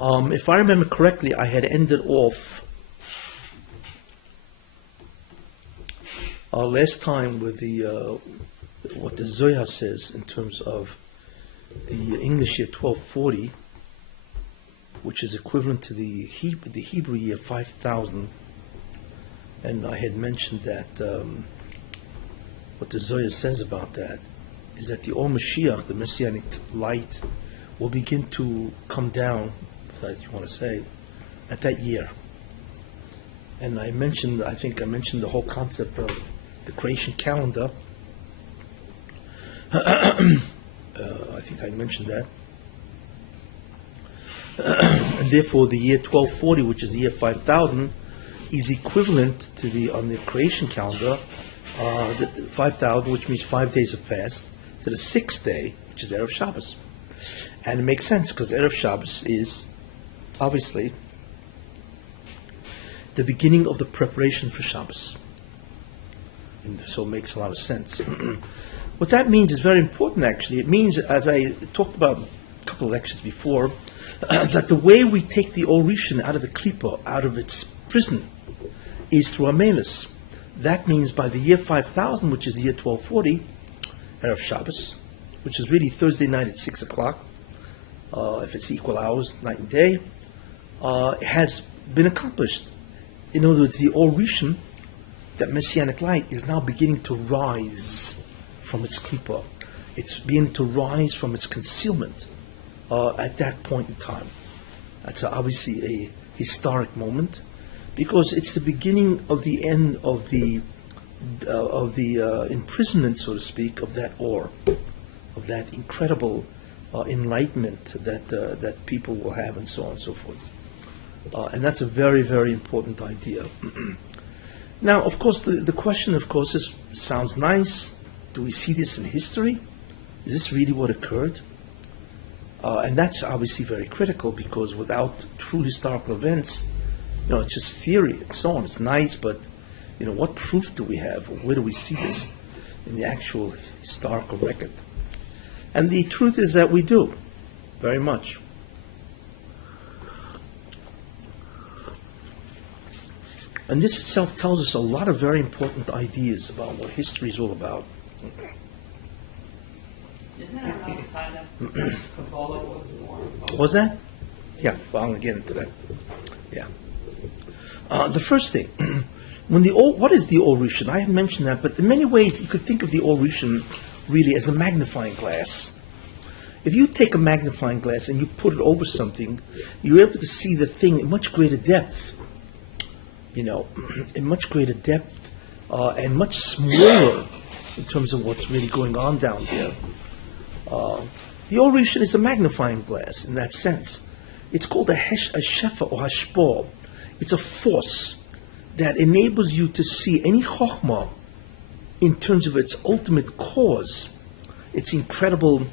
If I remember correctly, I had ended off last time with the what the Zohar says in terms of the English year 1240, which is equivalent to the Hebrew year 5000. And I had mentioned that what the Zohar says about that is that the Or Mashiach, the messianic light, will begin to come down, as you want to say, at that year. And I think I mentioned the whole concept of the creation calendar. I think I mentioned that. And therefore the year 1240, which is the year 5000, is equivalent to on the creation calendar, the 5,000, which means 5 days have passed, to the sixth day, which is Erev Shabbos. And it makes sense, because Erev Shabbos is, obviously, the beginning of the preparation for Shabbos. And so it makes a lot of sense. What that means is very important, actually. It means, as I talked about a couple of lectures before, that the way we take the Orishan out of the Klippa, out of its prison, is through Amelis. That means by the year 5000, which is the year 1240, Erev Shabbos, which is really Thursday night at 6 o'clock, if it's equal hours, night and day, has been accomplished. In other words, the Orishan, that messianic light, is now beginning to rise from its klippa. It's beginning to rise from its concealment at that point in time. That's obviously a historic moment, because it's the beginning of the end of the imprisonment, so to speak, of that or, of that incredible enlightenment that people will have, and so on and so forth. And that's a very, very important idea. Now, of course, the question, of course, sounds nice. Do we see this in history? Is this really what occurred? And that's obviously very critical, because without true historical events, it's just theory and so on. It's nice, but what proof do we have? Or where do we see this in the actual historical record? And the truth is that we do, very much. And this itself tells us a lot of very important ideas about what history is all about. Isn't that around the time that Cabala was born? Was that? Yeah, well, I'm going to get into that. Yeah. The first thing, what is the Orishan? I had mentioned that, but in many ways you could think of the Orishan really as a magnifying glass. If you take a magnifying glass and you put it over something, you're able to see the thing in much greater depth. In much greater depth and much smaller in terms of what's really going on down here. The Orishan is a magnifying glass in that sense. It's called a shefa or hashpor. It's a force that enables you to see any chokhmah in terms of its ultimate cause, its incredible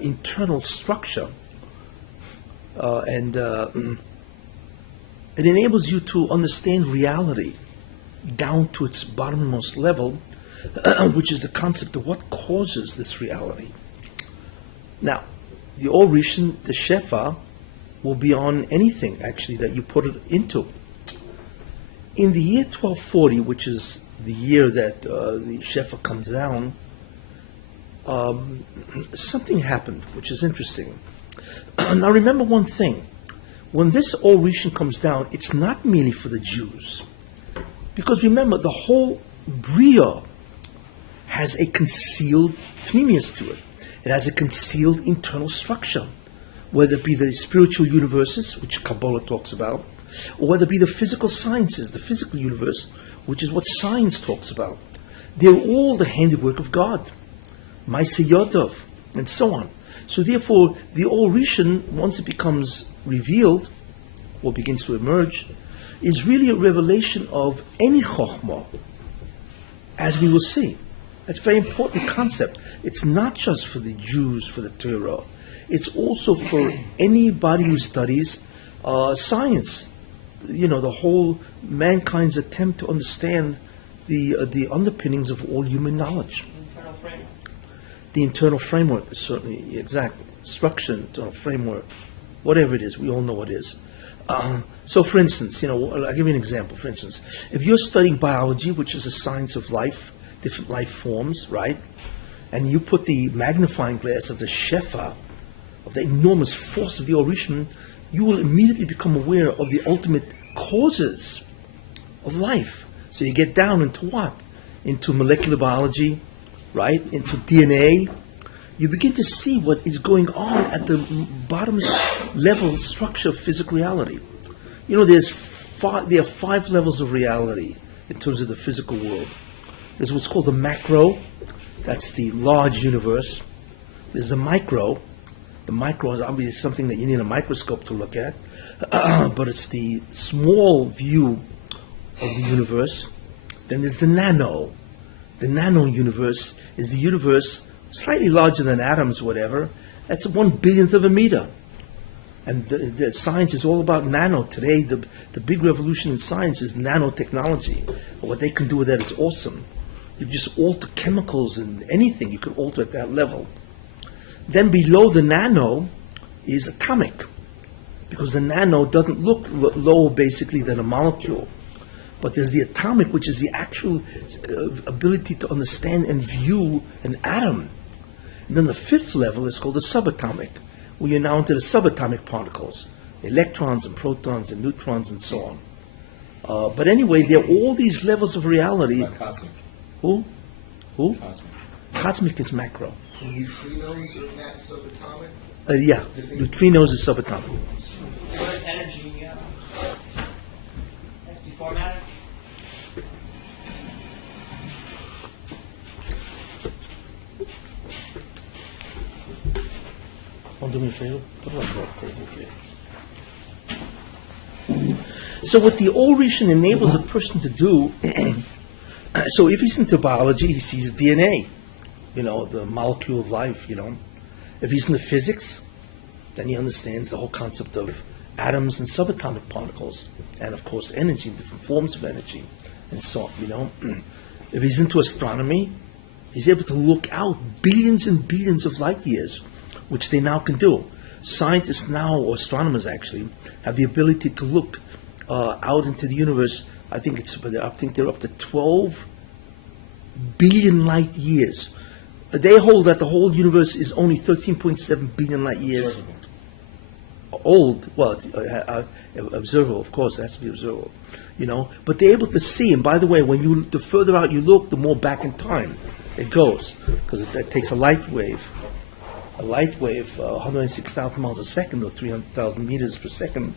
internal structure, and it enables you to understand reality down to its bottommost level, which is the concept of what causes this reality. Now, the Orishan, the shefa, will be on anything, actually, that you put it into. In the year 1240, which is the year that the shefa comes down, something happened, which is interesting. Now, remember one thing. When this Orishan comes down, it's not merely for the Jews. Because remember, the whole Bria has a concealed pneumius to it. It has a concealed internal structure, whether it be the spiritual universes, which Cabala talks about, or whether it be the physical sciences, the physical universe, which is what science talks about. They're all the handiwork of God, Ma'aseh Yodov, and so on. So therefore, the Orishan, once it becomes revealed, or begins to emerge, is really a revelation of any chokhmah, as we will see. That's a very important concept. It's not just for the Jews, for the Torah. It's also for anybody who studies science. The whole mankind's attempt to understand the underpinnings of all human knowledge. Internal framework. The internal framework is certainly, exactly. Structure, internal framework, whatever it is. We all know what it is. So, for instance, I'll give you an example. For instance, if you're studying biology, which is a science of life, different life forms, right? And you put the magnifying glass of the shefa, of the enormous force of the Orishim, you will immediately become aware of the ultimate causes of life. So you get down into what? Into molecular biology, right? Into DNA. You begin to see what is going on at the bottomest level structure of physical reality. There are 5 levels of reality in terms of the physical world. There's what's called the macro. That's the large universe. There's the micro. The micro is obviously something that you need a microscope to look at, but it's the small view of the universe. Then there's the nano. The nano universe is the universe slightly larger than atoms, whatever. That's 1/1000th of a meter. And the science is all about nano. Today, the big revolution in science is nanotechnology. What they can do with that is awesome. You just alter chemicals and anything you can alter at that level. Then below the nano is atomic, because the nano doesn't look lower basically than a molecule. But there's the atomic, which is the actual ability to understand and view an atom. And then the 5th level is called the subatomic, where you're now into the subatomic particles, electrons and protons and neutrons and so on. But anyway, there are all these levels of reality. Not cosmic. Who? Cosmic. Cosmic is macro. Neutrinos are not subatomic? Yeah, neutrinos is subatomic. What is energy? That's before matter? Want to do me a favor? Put it on the table, okay. So what the Orishon enables a person to do, so if he's into biology, he sees DNA, the molecule of life, If he's into physics, then he understands the whole concept of atoms and subatomic particles, and of course energy, different forms of energy, and so on, If he's into astronomy, he's able to look out billions and billions of light years, which they now can do. Scientists now, or astronomers actually, have the ability to look out into the universe. I think they're up to 12 billion light years. They hold that the whole universe is only 13.7 billion light years old. Well, it's observable, of course, it has to be observable. But they're able to see. And by the way, the further out you look, the more back in time it goes, because it takes a light wave. 106,000 miles a second, or 300,000 meters per second.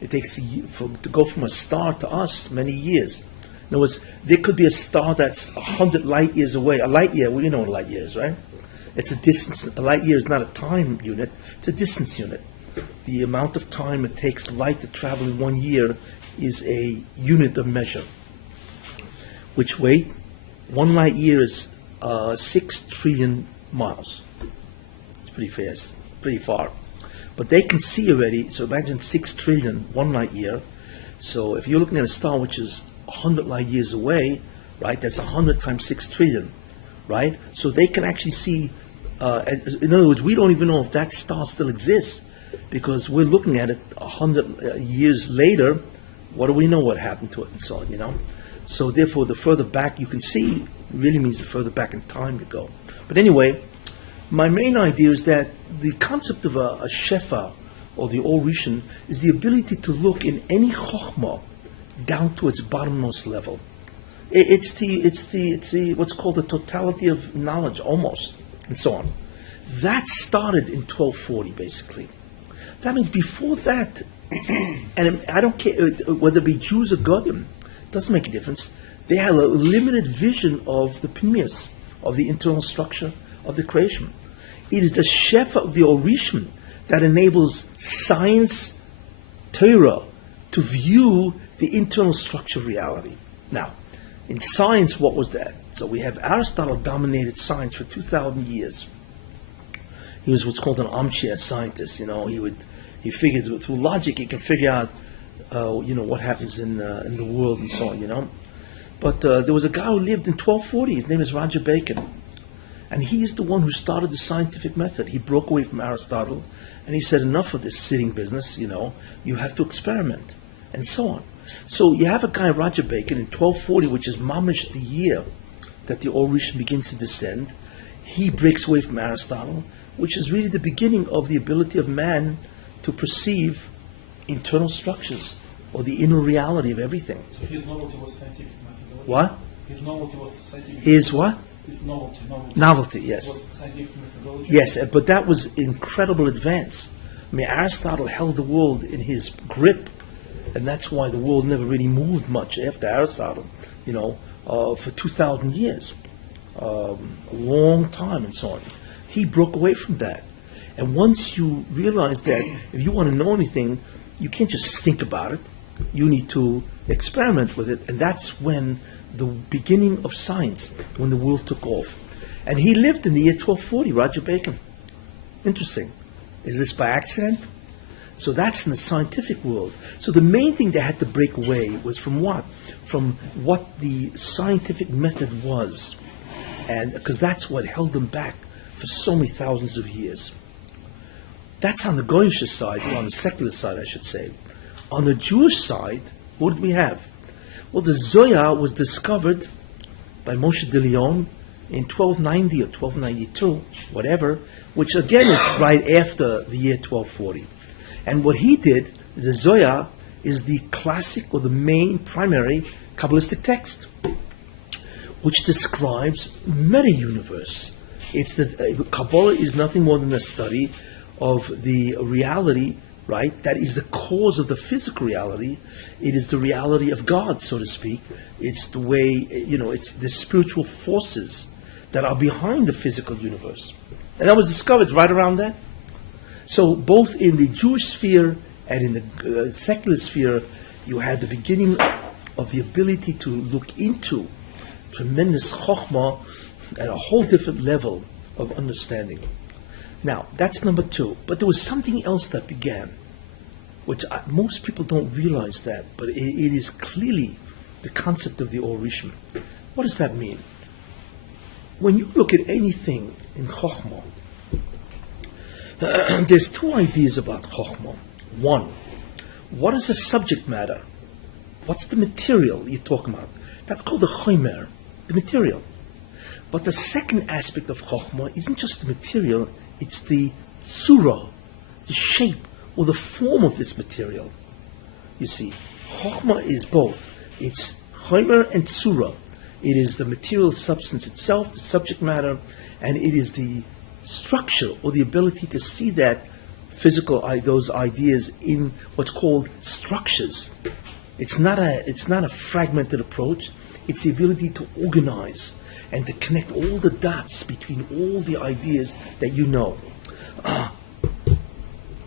It takes to go from a star to us many years. In other words, there could be a star that's 100 light years away. A light year, well, you know what a light year is, right? It's a distance. A light year is not a time unit, it's a distance unit. The amount of time it takes light to travel in 1 year is a unit of measure. Which weight? 1 light year is 6 trillion miles. It's pretty fast, pretty far. But they can see already, so imagine 6 trillion, 1 light year. So if you're looking at a star which is 100 light years away, right, that's 100 times 6 trillion, right? So they can actually see, in other words, we don't even know if that star still exists, because we're looking at it 100 years later. What do we know what happened to it and so on, So therefore, the further back you can see really means the further back in time you go. But anyway, my main idea is that the concept of a shefa, or the Orishon, is the ability to look in any chokhmah down to its bottommost level. It's the what's called the totality of knowledge, almost, and so on. That started in 1240, basically. That means before that, and I don't care whether it be Jews or Goyim, doesn't make a difference. They had a limited vision of the pnimius, of the internal structure of the creation. It is the shefa of the Orishon that enables science, Torah, to view the internal structure of reality. Now, in science, what was that? So we have Aristotle dominated science for 2,000 years. He was what's called an armchair scientist. He figured through logic he can figure out, what happens in the world and so on. But there was a guy who lived in 1240. His name is Roger Bacon, And he's the one who started the scientific method. He broke away from Aristotle, and he said, enough of this sitting business, you have to experiment, and so on. So you have a guy, Roger Bacon, in 1240, which is mamish the year that the Orishim begins to descend. He breaks away from Aristotle, which is really the beginning of the ability of man to perceive internal structures, or the inner reality of everything. So his novelty was scientific methodology? What? His novelty was scientific His what? His novelty. Novelty, yes. Was scientific methodology? Yes, but that was incredible advance. I mean, Aristotle held the world in his grip, and that's why the world never really moved much after Aristotle, for 2,000 years, a long time and so on. He broke away from that. And once you realize that if you want to know anything, you can't just think about it. You need to experiment with it, and that's when the beginning of science, when the world took off. And he lived in the year 1240, Roger Bacon. Interesting. Is this by accident? So that's in the scientific world. So the main thing they had to break away was from what? From what the scientific method was. And because that's what held them back for so many thousands of years. That's on the Goyish side, or on the secular side, I should say. On the Jewish side, what did we have? Well, the Zohar was discovered by Moshe de Leon in 1290 or 1292, whatever, which again is right after the year 1240. And what he did, the Zohar, is the classic or the main primary Kabbalistic text, which describes meta-universe. It's that Cabala is nothing more than a study of the reality, right? That is the cause of the physical reality. It is the reality of God, so to speak. It's the way, it's the spiritual forces that are behind the physical universe. And that was discovered right around then. So both in the Jewish sphere and in the secular sphere, you had the beginning of the ability to look into tremendous chokhmah at a whole different level of understanding. Now, that's number two. But there was something else that began, which most people don't realize that, but it is clearly the concept of the Orishim. What does that mean? When you look at anything in chokhmah, there's two ideas about chokhmah. One, what is the subject matter? What's the material you're talking about? That's called the chomer, the material. But the second aspect of chokhmah isn't just the material, it's the surah, the shape or the form of this material. You see, chokhmah is both. It's chomer and surah. It is the material substance itself, the subject matter, and it is the structure or the ability to see that those ideas in what's called structures. It's not a fragmented approach. It's the ability to organize and to connect all the dots between all the ideas that you know.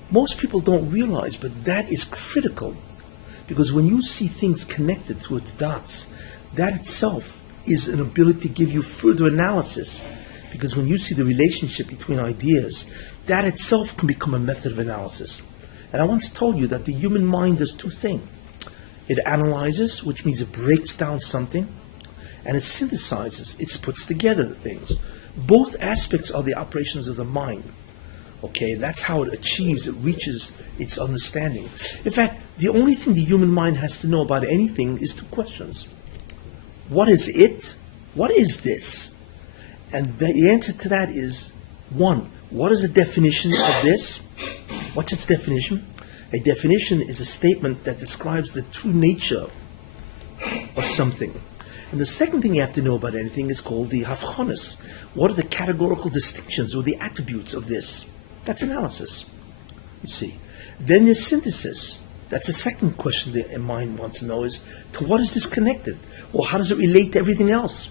Most people don't realize, but that is critical, because when you see things connected to its dots, that itself is an ability to give you further analysis. Because when you see the relationship between ideas, that itself can become a method of analysis. And I once told you that the human mind does two things. It analyzes, which means it breaks down something, and it synthesizes, it puts together the things. Both aspects are the operations of the mind. Okay, that's how it achieves, it reaches its understanding. In fact, the only thing the human mind has to know about anything is two questions. What is it? What is this? And the answer to that is, one, what is the definition of this? What's its definition? A definition is a statement that describes the true nature of something. And the second thing you have to know about anything is called the havchonis. What are the categorical distinctions or the attributes of this? That's analysis, you see. Then there's synthesis. That's the second question the mind wants to know is, to what is this connected? Or how does it relate to everything else?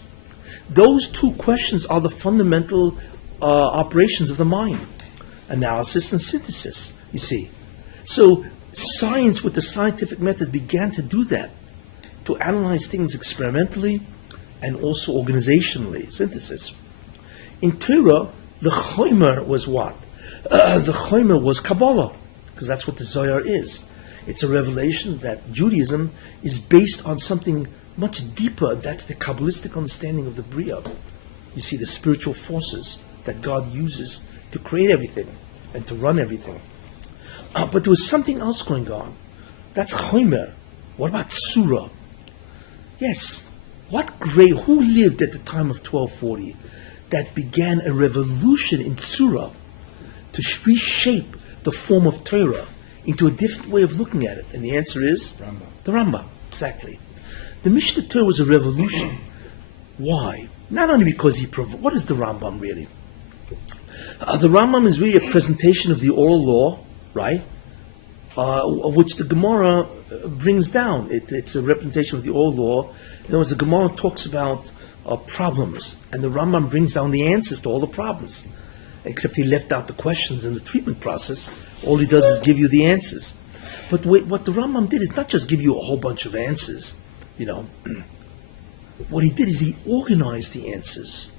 Those two questions are the fundamental operations of the mind. Analysis and synthesis, you see. So science with the scientific method began to do that, to analyze things experimentally and also organizationally, synthesis. In Torah, the chomer was what? The chomer was Cabala, because that's what the Zohar is. It's a revelation that Judaism is based on something much deeper. That's the Kabbalistic understanding of the Bria. You see the spiritual forces that God uses to create everything and to run everything. But there was something else going on. That's Chomer. What about Surah? Yes. Who lived at the time of 1240 that began a revolution in Surah to reshape the form of Torah into a different way of looking at it? And the answer is? Rambam. The Rambam, exactly. The Mishnah Torah was a revolution. Why? Not only because what is the Rambam really? The Rambam is really a presentation of the oral law, right? Of which the Gemara brings down. It's a representation of the old law. In other words, the Gemara talks about problems, and the Rambam brings down the answers to all the problems. Except he left out the questions in the treatment process. All he does is give you the answers. But what the Rambam did is not just give you a whole bunch of answers, What he did is he organized the answers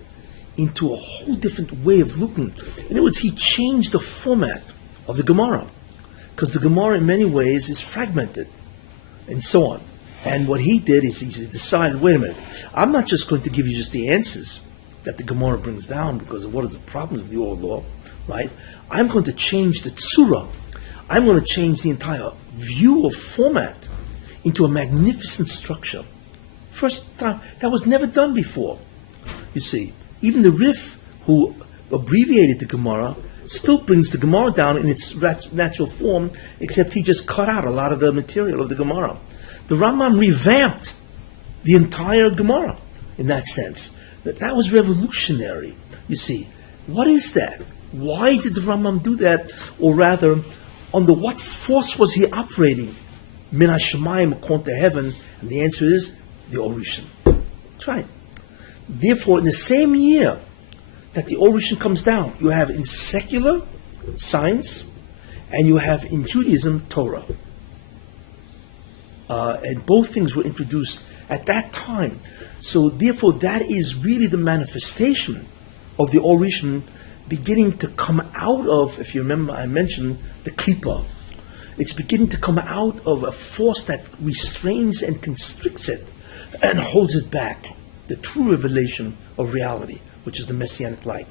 into a whole different way of looking. In other words, he changed the format of the Gemara. Because the Gemara in many ways is fragmented, and so on. And what he did is he decided, wait a minute, I'm not just going to give you just the answers that the Gemara brings down because of what is the problem of the old law, right? I'm going to change the tzura. I'm going to change the entire view of format into a magnificent structure. First time, that was never done before. You see, even the Rif, who abbreviated the Gemara, still brings the Gemara down in its natural form, except he just cut out a lot of the material of the Gemara. The Rambam revamped the entire Gemara in that sense. That was revolutionary. You see, what is that? Why did the Rambam do that? Or rather, under what force was he operating? Min HaShemayim, according to heaven, and the answer is the Orishon. That's right. Therefore, in the same year that the Orishon comes down, you have in secular science, and you have in Judaism Torah. And both things were introduced at that time. So therefore, that is really the manifestation of the Orishon beginning to come out of, if you remember, I mentioned the Klippa. It's beginning to come out of a force that restrains and constricts it and holds it back. The true revelation of reality, which is the messianic light.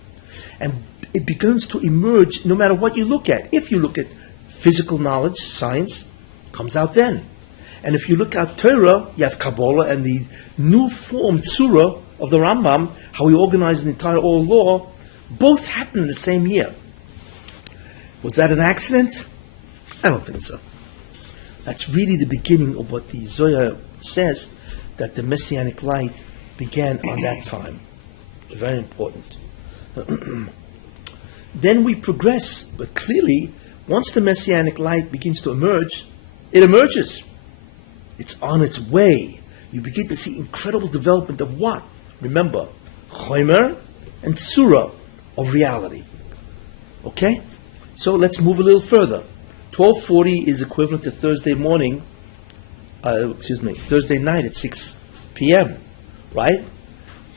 And it begins to emerge no matter what you look at. If you look at physical knowledge, science, comes out then. And if you look at Torah, you have Cabala and the new form, Tzura, of the Rambam, how he organized the entire old law, both happened in the same year. Was that an accident? I don't think so. That's really the beginning of what the Zohar says, that the messianic light began on that time. Very important. Then we progress, but clearly, once the messianic light begins to emerge, it emerges. It's on its way. You begin to see incredible development of what? Remember, Chomer and Tzura of reality. Okay? So let's move a little further. 1240 is equivalent to Thursday night at 6 p.m., right?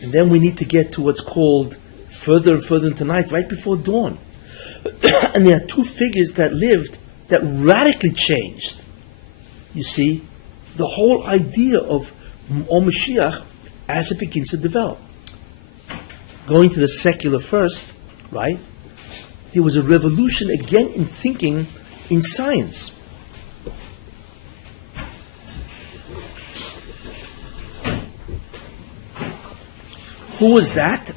And then we need to get to what's called further and further into night, right before dawn. And there are two figures that lived that radically changed, you see, the whole idea of Mashiach as it begins to develop. Going to the secular first, right? There was a revolution again in thinking in science. Who was that?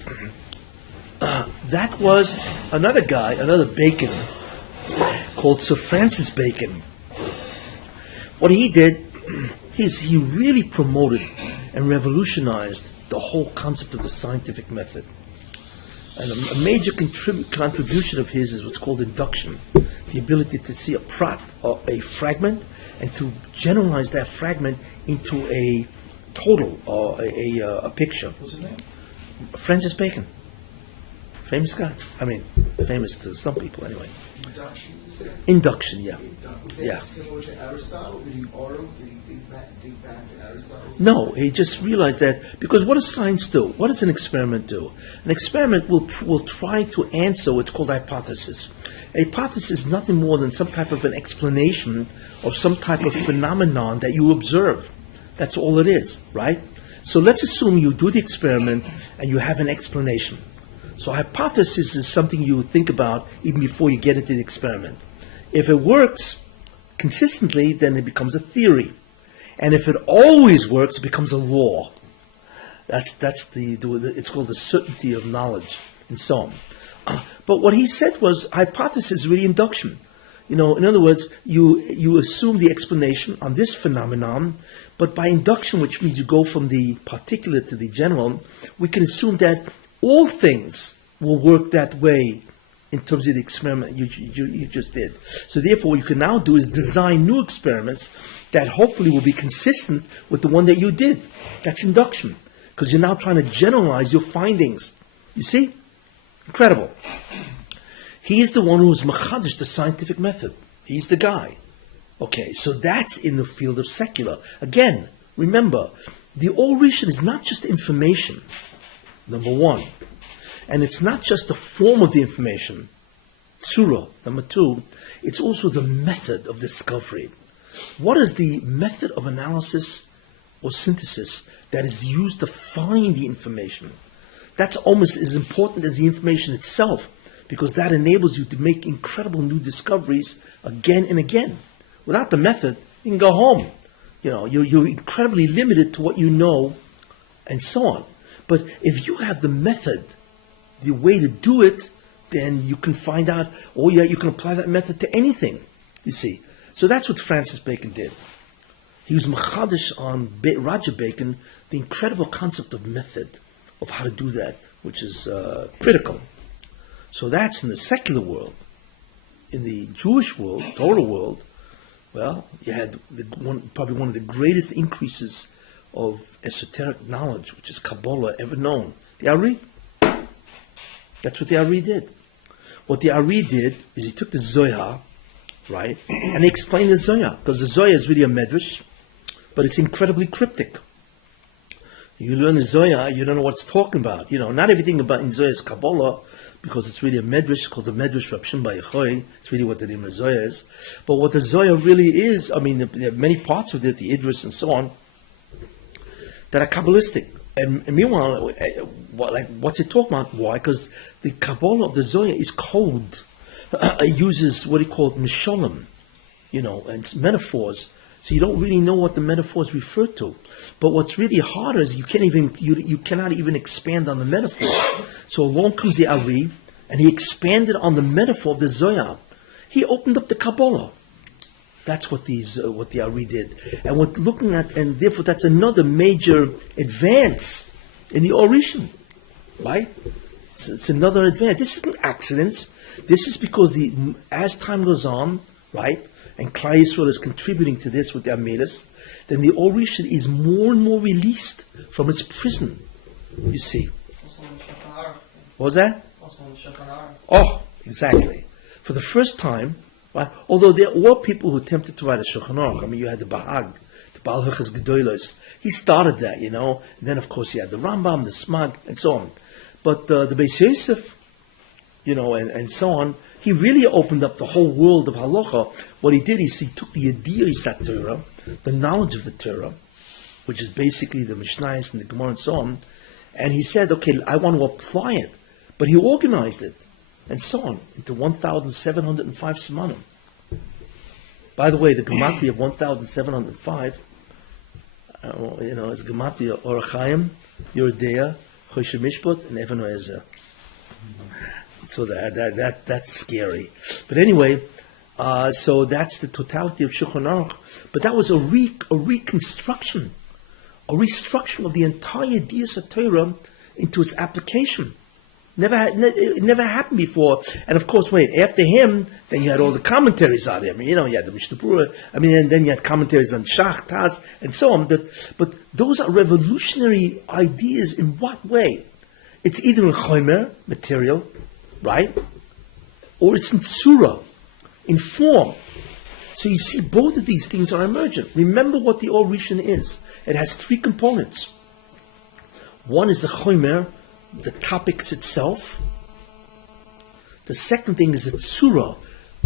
That was another guy, another Bacon, called Sir Francis Bacon. What he did is he really promoted and revolutionized the whole concept of the scientific method. And a major contribution of his is what's called induction, the ability to see a fragment, and to generalize that fragment into a total or a picture. What's his name? Francis Bacon. Famous guy. I mean, famous to some people anyway. Induction, you said? Induction, yeah. Was that Yeah. similar to Aristotle? Did he borrow? Did he dig back to Aristotle? No, he just realized that, because what does science do? What does an experiment do? An experiment will try to answer what's called hypothesis. A hypothesis is nothing more than some type of an explanation of some type of phenomenon that you observe. That's all it is, right? So let's assume you do the experiment and you have an explanation. So hypothesis is something you think about even before you get into the experiment. If it works consistently, then it becomes a theory. And if it always works, it becomes a law. That's it's called the certainty of knowledge, and so on. But what he said was hypothesis is really induction. In other words, you assume the explanation on this phenomenon, but by induction, which means you go from the particular to the general, we can assume that all things will work that way in terms of the experiment you just did. So therefore, what you can now do is design new experiments that hopefully will be consistent with the one that you did. That's induction, because you're now trying to generalize your findings. You see? Incredible. He is the one who is machadish the scientific method. He's the guy. Okay, so that's in the field of secular. Again, remember, the Or Rishon is not just information, number one. And it's not just the form of the information, surah, number two. It's also the method of discovery. What is the method of analysis or synthesis that is used to find the information? That's almost as important as the information itself, because that enables you to make incredible new discoveries again and again. Without the method, you can go home. You're incredibly limited to what you know, and so on. But if you have the method, the way to do it, then you can find out, you can apply that method to anything, you see. So that's what Francis Bacon did. He was machadish on Roger Bacon, the incredible concept of method, of how to do that, which is critical. So that's in the secular world. In the Jewish world, Torah world, well, you had probably one of the greatest increases of esoteric knowledge, which is Cabala, ever known. The Ari. That's what the Ari did. What the Ari did is he took the Zohar, right, and he explained the Zohar, because the Zohar is really a medrash, but it's incredibly cryptic. You learn the Zohar, you don't know what it's talking about. Not everything about in Zohar is Cabala, because it's really a medrash called the Medrash Rab Shimon Bar Yochai. It's really what the name of the Zohar is. But what the Zohar really is, there are many parts of it, the Idris and so on, that are Kabbalistic. And meanwhile, what's it talking about? Why? Because the Kabbalah of the Zohar is code. It uses what he called misholim, and it's metaphors. So you don't really know what the metaphors refer to. But what's really harder is you cannot even expand on the metaphor. So along comes the Ari, and he expanded on the metaphor of the Zohar. He opened up the Kabbalah. That's what the Ari did. And therefore that's another major advance in the Or Rishon, right? It's another advance. This isn't accidents. This is because as time goes on, right, and Klal Yisrael is contributing to this with the Amidas, then the Or Rishon is more and more released from its prison, you see. Also in Shulchan Aruch. What was that? Also in Shulchan Aruch. Oh, exactly. For the first time, right, although there were people who attempted to write a Shulchan Aruch. You had the Bahag, the Baal Hilchos Gedolos. He started that, And then, of course, you had the Rambam, the Smag, and so on. But the Beis Yosef, and so on, he really opened up the whole world of halacha. What he did is he took the Yediyah Torah, the knowledge of the Torah, which is basically the Mishnayos and the Gemara and so on, and he said, okay, I want to apply it. But he organized it, and so on, into 1,705 simanim. By the way, the gematria of 1,705, is gematria Orach Chaim, Yeridea, Choshe Mishpat, and Even Ezer. So that's scary. But anyway, so that's the totality of Shulchan Aruch. But that was a reconstruction, a restructuring of the entire Dias Torah into its application. It never happened before. And of course, after him, then you had all the commentaries on him. You had the Mishnah Berurah. And then you had commentaries on Shach, Taz, and so on. But those are revolutionary ideas in what way? It's either in Chomer, material, right? Or it's in Surah, in form. So you see, both of these things are emergent. Remember what the Or Rishon is. It has three components. One is the Chomer, the topics itself. The second thing is the Tzura,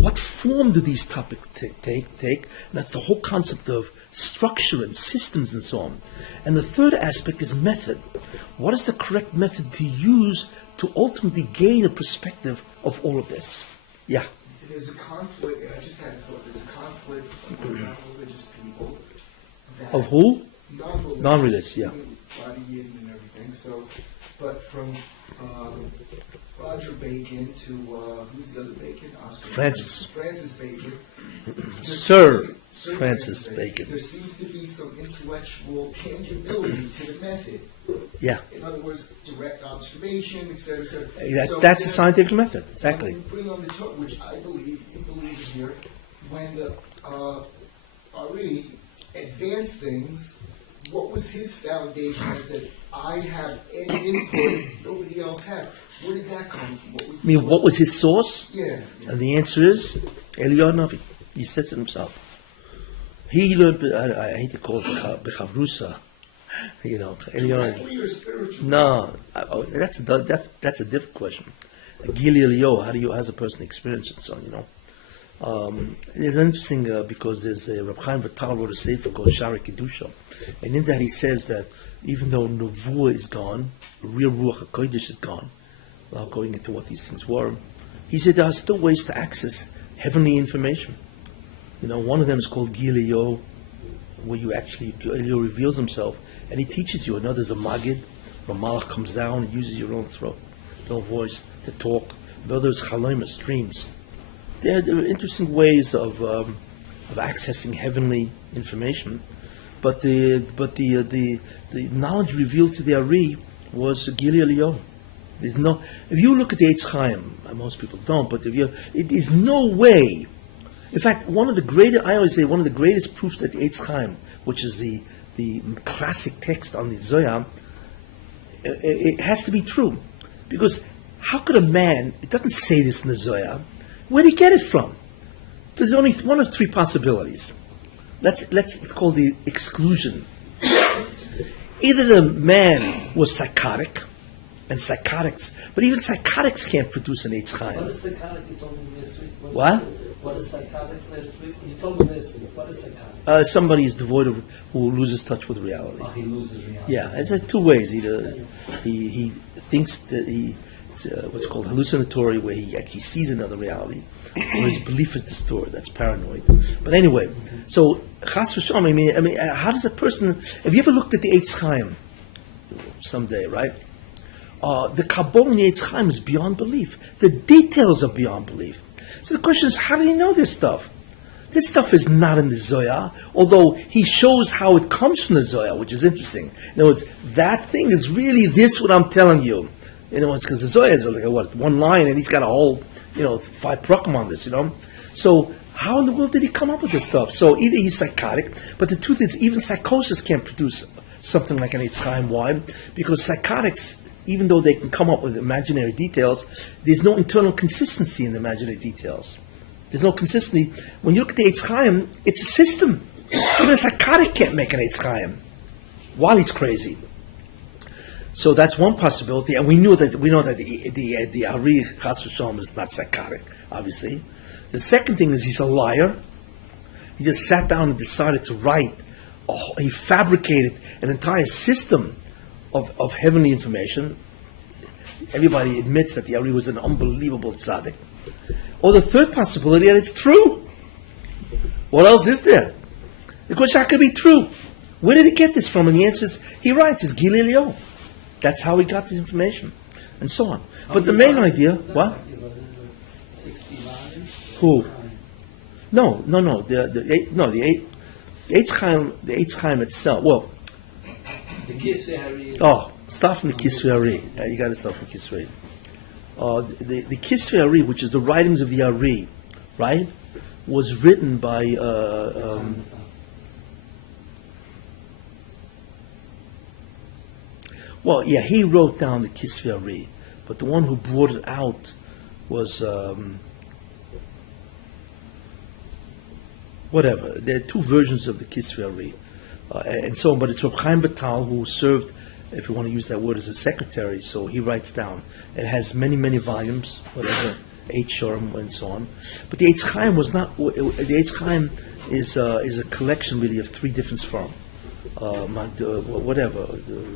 what form do these topics take? And that's the whole concept of structure and systems and so on. And the third aspect is method. What is the correct method to use to ultimately gain a perspective of all of this? Yeah. There's a conflict, and I just had a thought, there's a conflict of non-religious people. That Of who? Non-religious. Non-religious, yeah. Body Yidden and everything. So, but from Roger Bacon to, who's the other Bacon? Oscar Francis. Francis Bacon. Sir Francis Bacon. There seems to be some intellectual tangibility to the method. Yeah. In other words, direct observation, et cetera, et cetera. That's a then scientific method, exactly. when we bring on the Torah, which I believe, you believe in here, when the Ari advanced things, what was his foundation? I said, I have any input nobody else has. Where did that come from? What was his source? Yeah. And the answer is Eliyahu Navi. He says it himself. He learned, I hate to call it Bechavrusa, Eliyahu. Directly or spiritually? No, that's a different question. Gili Eliyahu, how's a person experience it? So, it's interesting because there's a Reb Chaim Vital wrote a sefer called Shara Kedusha, and in that he says that even though Nevuah is gone, real Ruach HaKodesh is gone, without going into what these things were, he said there are still ways to access heavenly information. One of them is called Gilio, where Elio reveals himself, and he teaches you. Another is a Magid, where Malach comes down and uses your own throat, your own voice to talk. Another is Chalomas, dreams. There are interesting ways of accessing heavenly information, but the knowledge revealed to the Ari was Gili Elio. There's no. If you look at the Eitz Chaim, most people don't, but it is no way. In fact, one of the greatest proofs that the Eitz Chaim, which is the classic text on the Zohar, it has to be true, because how could a man? It doesn't say this in the Zohar. Where did he get it from? There's only one of three possibilities. Let's call the exclusion. Either the man was psychotic, and but even psychotics can't produce an Eitz Chaim. What is psychotic? You told me last week. What is psychotic last week? You told me last week. What is psychotic? Somebody is devoid of, who loses touch with reality. Oh, he loses reality. Yeah, it's two ways. Either he thinks that it's what's called hallucinatory, where he sees another reality, or his belief is distorted. That's paranoid. But anyway, so chas v'shalom. I mean, how does a person? Have you ever looked at the Eitz Chaim someday? Right. The Cabala in the Eitz Chaim is beyond belief. The details are beyond belief. So the question is, how do you know this stuff? This stuff is not in the Zohar, although he shows how it comes from the Zohar, which is interesting. In other words, that thing is really this what I'm telling you. In other words, because the Zohar is like one line, and he's got a whole 5 prakim on this. So how in the world did he come up with this stuff? So either he's psychotic, but the truth is, even psychosis can't produce something like an Eitz Chaim. Why? Because psychotics, even though they can come up with imaginary details, there's no internal consistency in the imaginary details. There's no consistency. When you look at the Eitz Chaim, it's a system. Even a psychotic can't make an Eitz Chaim while he's crazy. So that's one possibility, and we know that the Ari Chas v'Shalom is not psychotic, obviously. The second thing is he's a liar. He just sat down and decided to write. He fabricated an entire system of heavenly information. Everybody admits that the Ari was an unbelievable tzaddik. Or the third possibility, that it's true. What else is there? The question, how could it be true? Where did he get this from? And the answer is, he writes, it's Gili Elio. That's how he got this information, and so on. But the main idea, what? Who? No. The Eitz Chaim itself. Well, The Kisvei Hari. Start from the Kisvei Ari. You got to start from Kisvei. The Kisvei Ari, which is the writings of the Ari, right, was written by he wrote down the Kisvei Ari, but the one who brought it out was whatever. There are two versions of the Kisvei Ari, and so on. But it's Reb Chaim Vital who served, if you want to use that word, as a secretary. So he writes down. It has many volumes, whatever. 8 shiurim, and so on. But the Eitz Chaim was not. The Eitz Chaim is a collection really of 3 different svarim. Whatever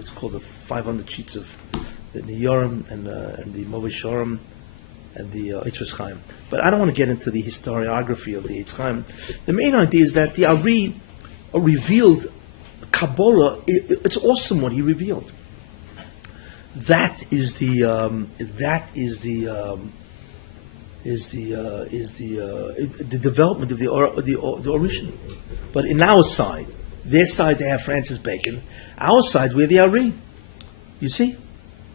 it's called, the 500 sheets of the Yorim and the Movish Shorim and the Eitz Chaim. But I don't want to get into the historiography of the Eitz Chaim. The main idea is that the Ari revealed Cabala. It's awesome what he revealed. That is the development of the origin. But in our side, their side they have Francis Bacon. Our side we're the Ari. You see,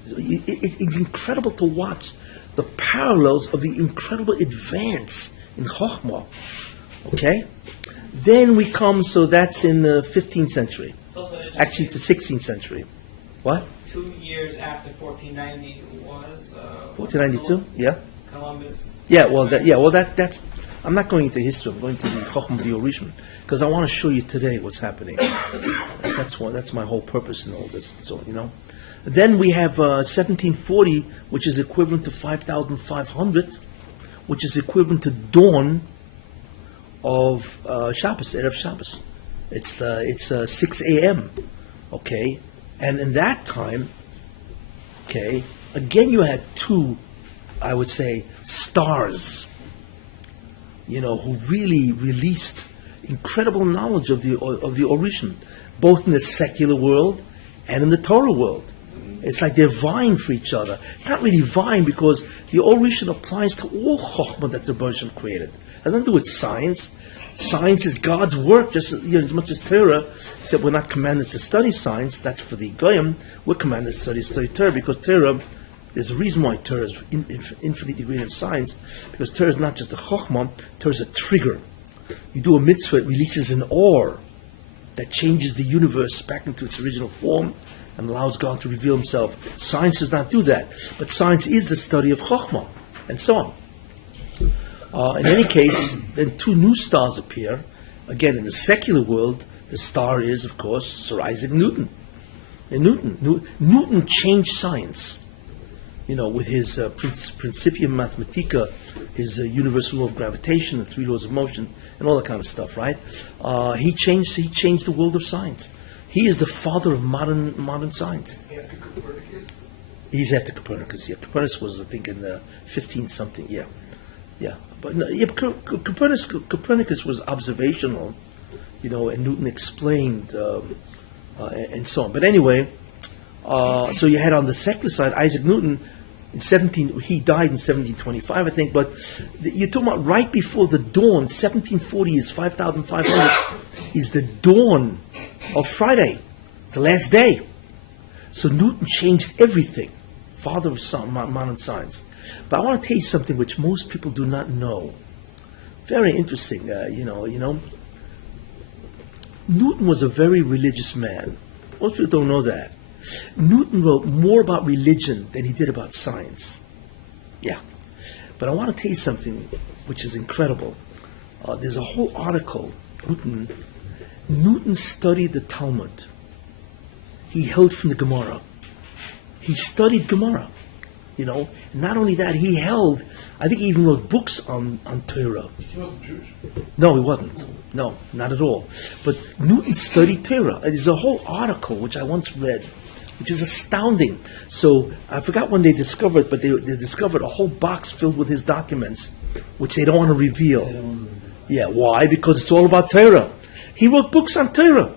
it's incredible to watch the parallels of the incredible advance in Chochmah. Okay, then we come. So that's in the 15th century. Actually, it's the 16th century. What? 2 years after 1490 was 1492. Yeah. Columbus. Yeah. Well, that's. I'm not going into history. I'm going to the Chochmah of the origin because I want to show you today what's happening. That's my whole purpose in all this. So Then we have 1740, which is equivalent to 5,500, which is equivalent to dawn of Shabbos, Erev Shabbos. It's 6 a.m. Okay, and in that time, okay, again you had 2, I would say, stars. Who really released incredible knowledge of the origin, both in the secular world and in the Torah world. It's like they're vying for each other. It's not really vying because the origin applies to all Chochmah that the Bereshit created. It has nothing to do with science. Science is God's work, just as much as Torah. Except we're not commanded to study science. That's for the Goyim. We're commanded to study Torah because Torah. There's a reason why Torah is infinitely greater in science, because Torah is not just a chokhmah, Torah is a trigger. You do a mitzvah, it releases an ore that changes the universe back into its original form and allows God to reveal himself. Science does not do that, but science is the study of chokhmah, and so on. In any case, then 2 new stars appear. Again, in the secular world, the star is, of course, Sir Isaac Newton. And Newton changed science. With his Principium Mathematica, his universal law of gravitation, the 3 laws of motion, and all that kind of stuff, right? He changed the world of science. He is the father of modern science. After Copernicus? He's after Copernicus. Yeah, Copernicus was, I think, in the 15 something. Yeah. But no, yeah, Copernicus was observational, and Newton explained and so on. But anyway, so you had on the secular side Isaac Newton. He died in 1725, I think, but you're talking about right before the dawn. 1740 is 5,500, is the dawn of Friday, the last day. So Newton changed everything, father of modern science. But I want to tell you something which most people do not know. Very interesting, Newton was a very religious man. Most people don't know that. Newton wrote more about religion than he did about science. Yeah. But I want to tell you something which is incredible. There's a whole article. Newton studied the Talmud. He held from the Gemara. He studied Gemara. Not only that, he held, I think he even wrote books on Torah. He wasn't Jewish. No, he wasn't. No, not at all. But Newton studied Torah. There's a whole article which I once read, which is astounding. So I forgot when they discovered, but they discovered a whole box filled with his documents, which they don't want to reveal. Yeah, why? Because it's all about Torah. He wrote books on Torah.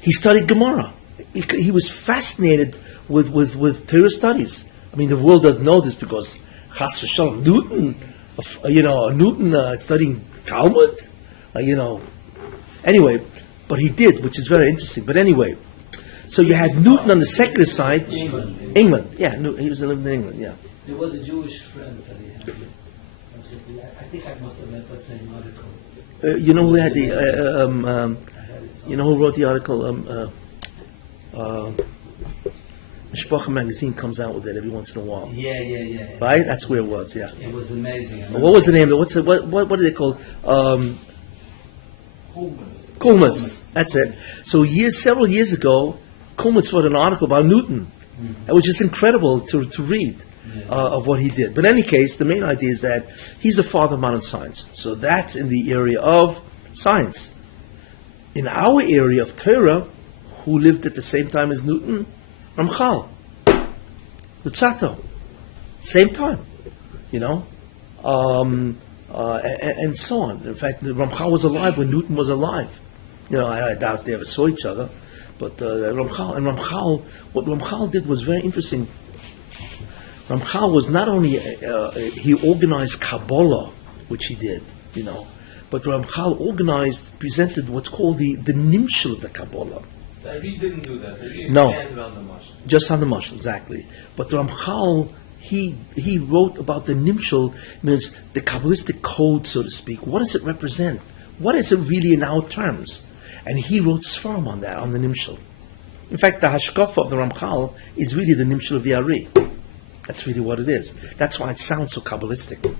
He studied Gemara. He was fascinated with Torah studies. I mean, the world doesn't know this because Chas v'Shalom, Newton studying Talmud, Anyway, but he did, which is very interesting. But anyway, so you had Newton on the secular side. England. Yeah, he was living in England, yeah. There was a Jewish friend that he had. I think I must have read that same article. Who had the, who wrote the article? Mishpacha magazine comes out with it every once in a while. Yeah. Right? That's where it was, yeah. It was amazing. What was the name of it? What are they called? Kulmas. That's it. So several years ago, Kulmas wrote an article about Newton, which is incredible to read. of what he did. But in any case, the main idea is that he's the father of modern science. So that's in the area of science. In our area of Torah, who lived at the same time as Newton? Ramchal. Lutzato. Same time. And so on. In fact, Ramchal was alive when Newton was alive. I doubt if they ever saw each other. But Ramchal, what Ramchal did was very interesting. Ramchal was not only, he organized Cabala, which he did, but Ramchal presented what's called the nimshal of the Cabala. The Ari didn't do that. The Ari No. expanded on the mashal. Just on the mashal, exactly. But Ramchal, he wrote about the nimshal, means the Kabbalistic code, so to speak. What does it represent? What is it really in our terms? And he wrote svarim on that, on the nimshal. In fact, the hashkafa of the Ramchal is really the nimshal of the Ari. That's really what it is. That's why it sounds so Kabbalistic.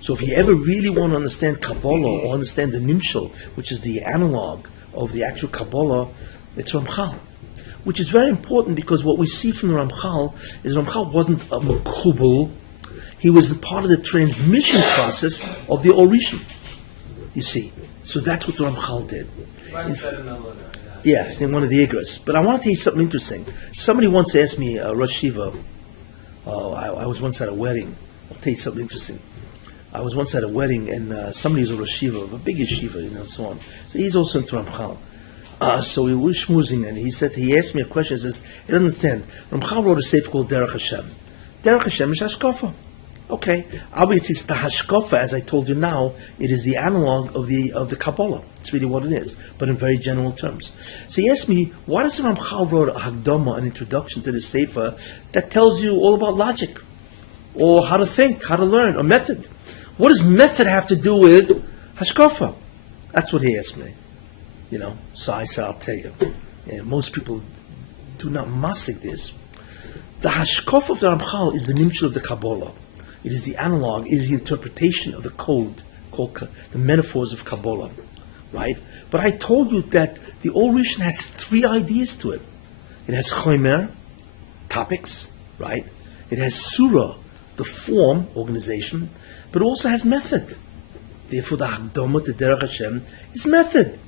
So if you ever really want to understand Cabala or understand the nimshal, which is the analog of the actual Cabala, it's Ramchal. Which is very important because what we see from the Ramchal is Ramchal wasn't a Mekubal. He was part of the transmission process of the Orishim. You see. So that's what the Ramchal did. Right, said in the letter, Yeah, in one of the Igros. But I want to tell you something interesting. Somebody once asked me, Rosh Shiva, I was once at a wedding. I'll tell you something interesting. I was once at a wedding, and somebody was a Rosh Shiva, a big yeshiva, and so on. So he's also into Ramchal. So we were schmoozing, and he asked me a question. He says, "You don't understand. Ramchal wrote a sefer called Derech Hashem. Derech Hashem is hashkafa. Okay, obviously it's the hashkafa, as I told you now. It is the analog of the Cabala. It's really what it is, but in very general terms. So he asked me, why does Ramchal wrote a Hagdama, an introduction to the sefer that tells you all about logic, or how to think, how to learn, a method? What does method have to do with hashkafa? That's what he asked me. So I said, I'll tell you. And most people do not masik this. The hashkafa of the Ramchal is the nimshal of the Cabala. It is the analog, it is the interpretation of the code called the metaphors of Cabala, right? But I told you that the Old Rishon has three ideas to it. It has chomer, topics, right? It has surah, the form, organization, but it also has method. Therefore, the Hagdama, the Derech Hashem, is method.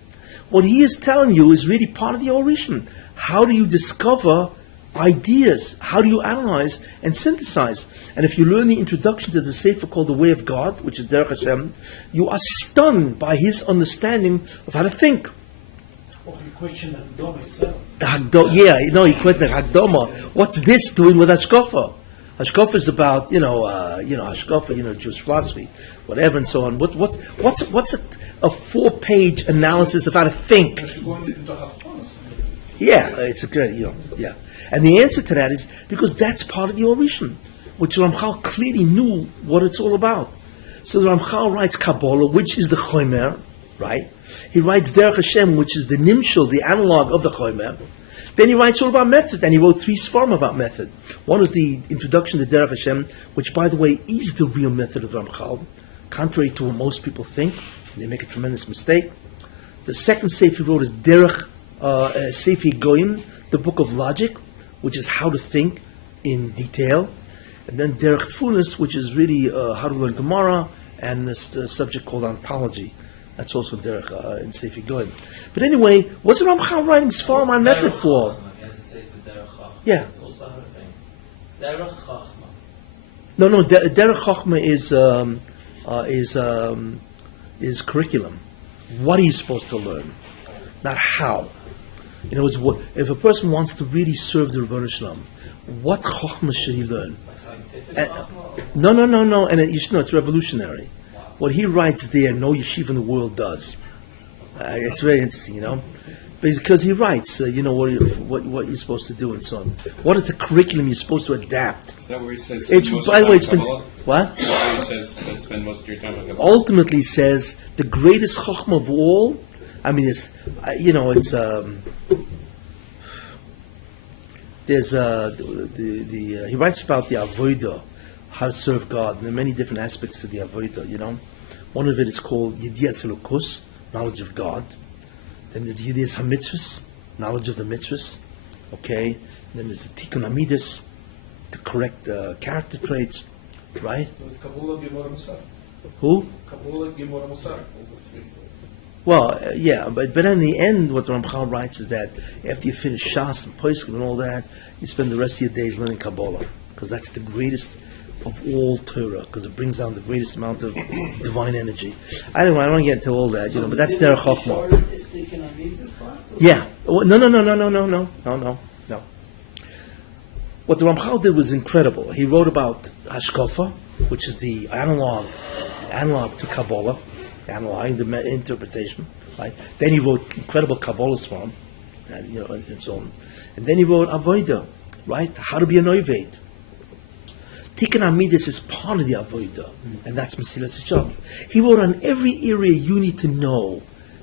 What he is telling you is really part of the Old Rishon. How do you discover ideas? How do you analyze and synthesize? And if you learn the introduction to the Sefer called The Way of God, which is Derech Hashem, you are stunned by his understanding of how to think. Of the question of Doma itself. He quoted the Hagdama. What's this doing with Hashkafa? Hashkafa is about, Hashkafa, Jewish philosophy, whatever, and so on. What's a 4-page analysis of how to think? Actually going into have fun. Yeah, it's a good, yeah. And the answer to that is because that's part of the Orishon, which Ramchal clearly knew what it's all about. So the Ramchal writes Cabala, which is the chomer, right? He writes Derech Hashem, which is the nimshal, the analog of the chomer. Then he writes all about method, and he wrote 3 svarim about method. One is the introduction to Derech Hashem, which, by the way, is the real method of Ramchal, contrary to what most people think. They make a tremendous mistake. The second sefer he wrote is Derech Sefer Goyim, the book of logic, which is how to think in detail. And then Derech Tfunis, which is really how to learn Gemara, and this subject called ontology. That's also Derech in Sefer Goyim. But anyway, what's the Ramchal writing svarim on method for? He has a sefer Derech Chachma. Yeah. It's also how to think. Derech Chachma. No, Derech Chachma is curriculum. What are you supposed to learn? Not how. If a person wants to really serve the Rebbeinu Shalom, what Chachma should he learn? Like scientific Chachma? No. And you should know, it's revolutionary. What he writes there, no yeshiva in the world does. It's very interesting, because he writes, what you're supposed to do and so on. What is the curriculum you're supposed to adapt? Is that where he says? By the way, it's been Kabbalah? what? Is that where he says spend most of your time on Kabbalah? Ultimately says the greatest chachma of all. I mean, it's there's he writes about the avodah, how to serve God, and there are many different aspects to the avodah. One of it is called yedias elokus, knowledge of God. Then there's yedias hamitzvos, knowledge of the mitzvahs. Okay. And then there's the tikkun amidus, to correct character traits, right? So it's Kabbalah, Gemara, Musar. Who? Kabbalah, Gemara, Musar. Well, yeah, but in the end, what the Ramchal writes is that after you finish Shas and Poskim and all that, you spend the rest of your days learning Cabala, because that's the greatest of all Torah, because it brings down the greatest amount of divine energy. I don't get into all that, but that's their Chochmah. Yeah. Oh, no. What the Ramchal did was incredible. He wrote about Hashkafa, which is the analog to Kabbalah, analyzing the interpretation, right? Then he wrote incredible Kabbalahs from, and so on. And then he wrote Avodah, right? How to be an Oived. Tikkun Amidus is part of the Avodah, and that's Mesilas Yesharim. He wrote on every area you need to know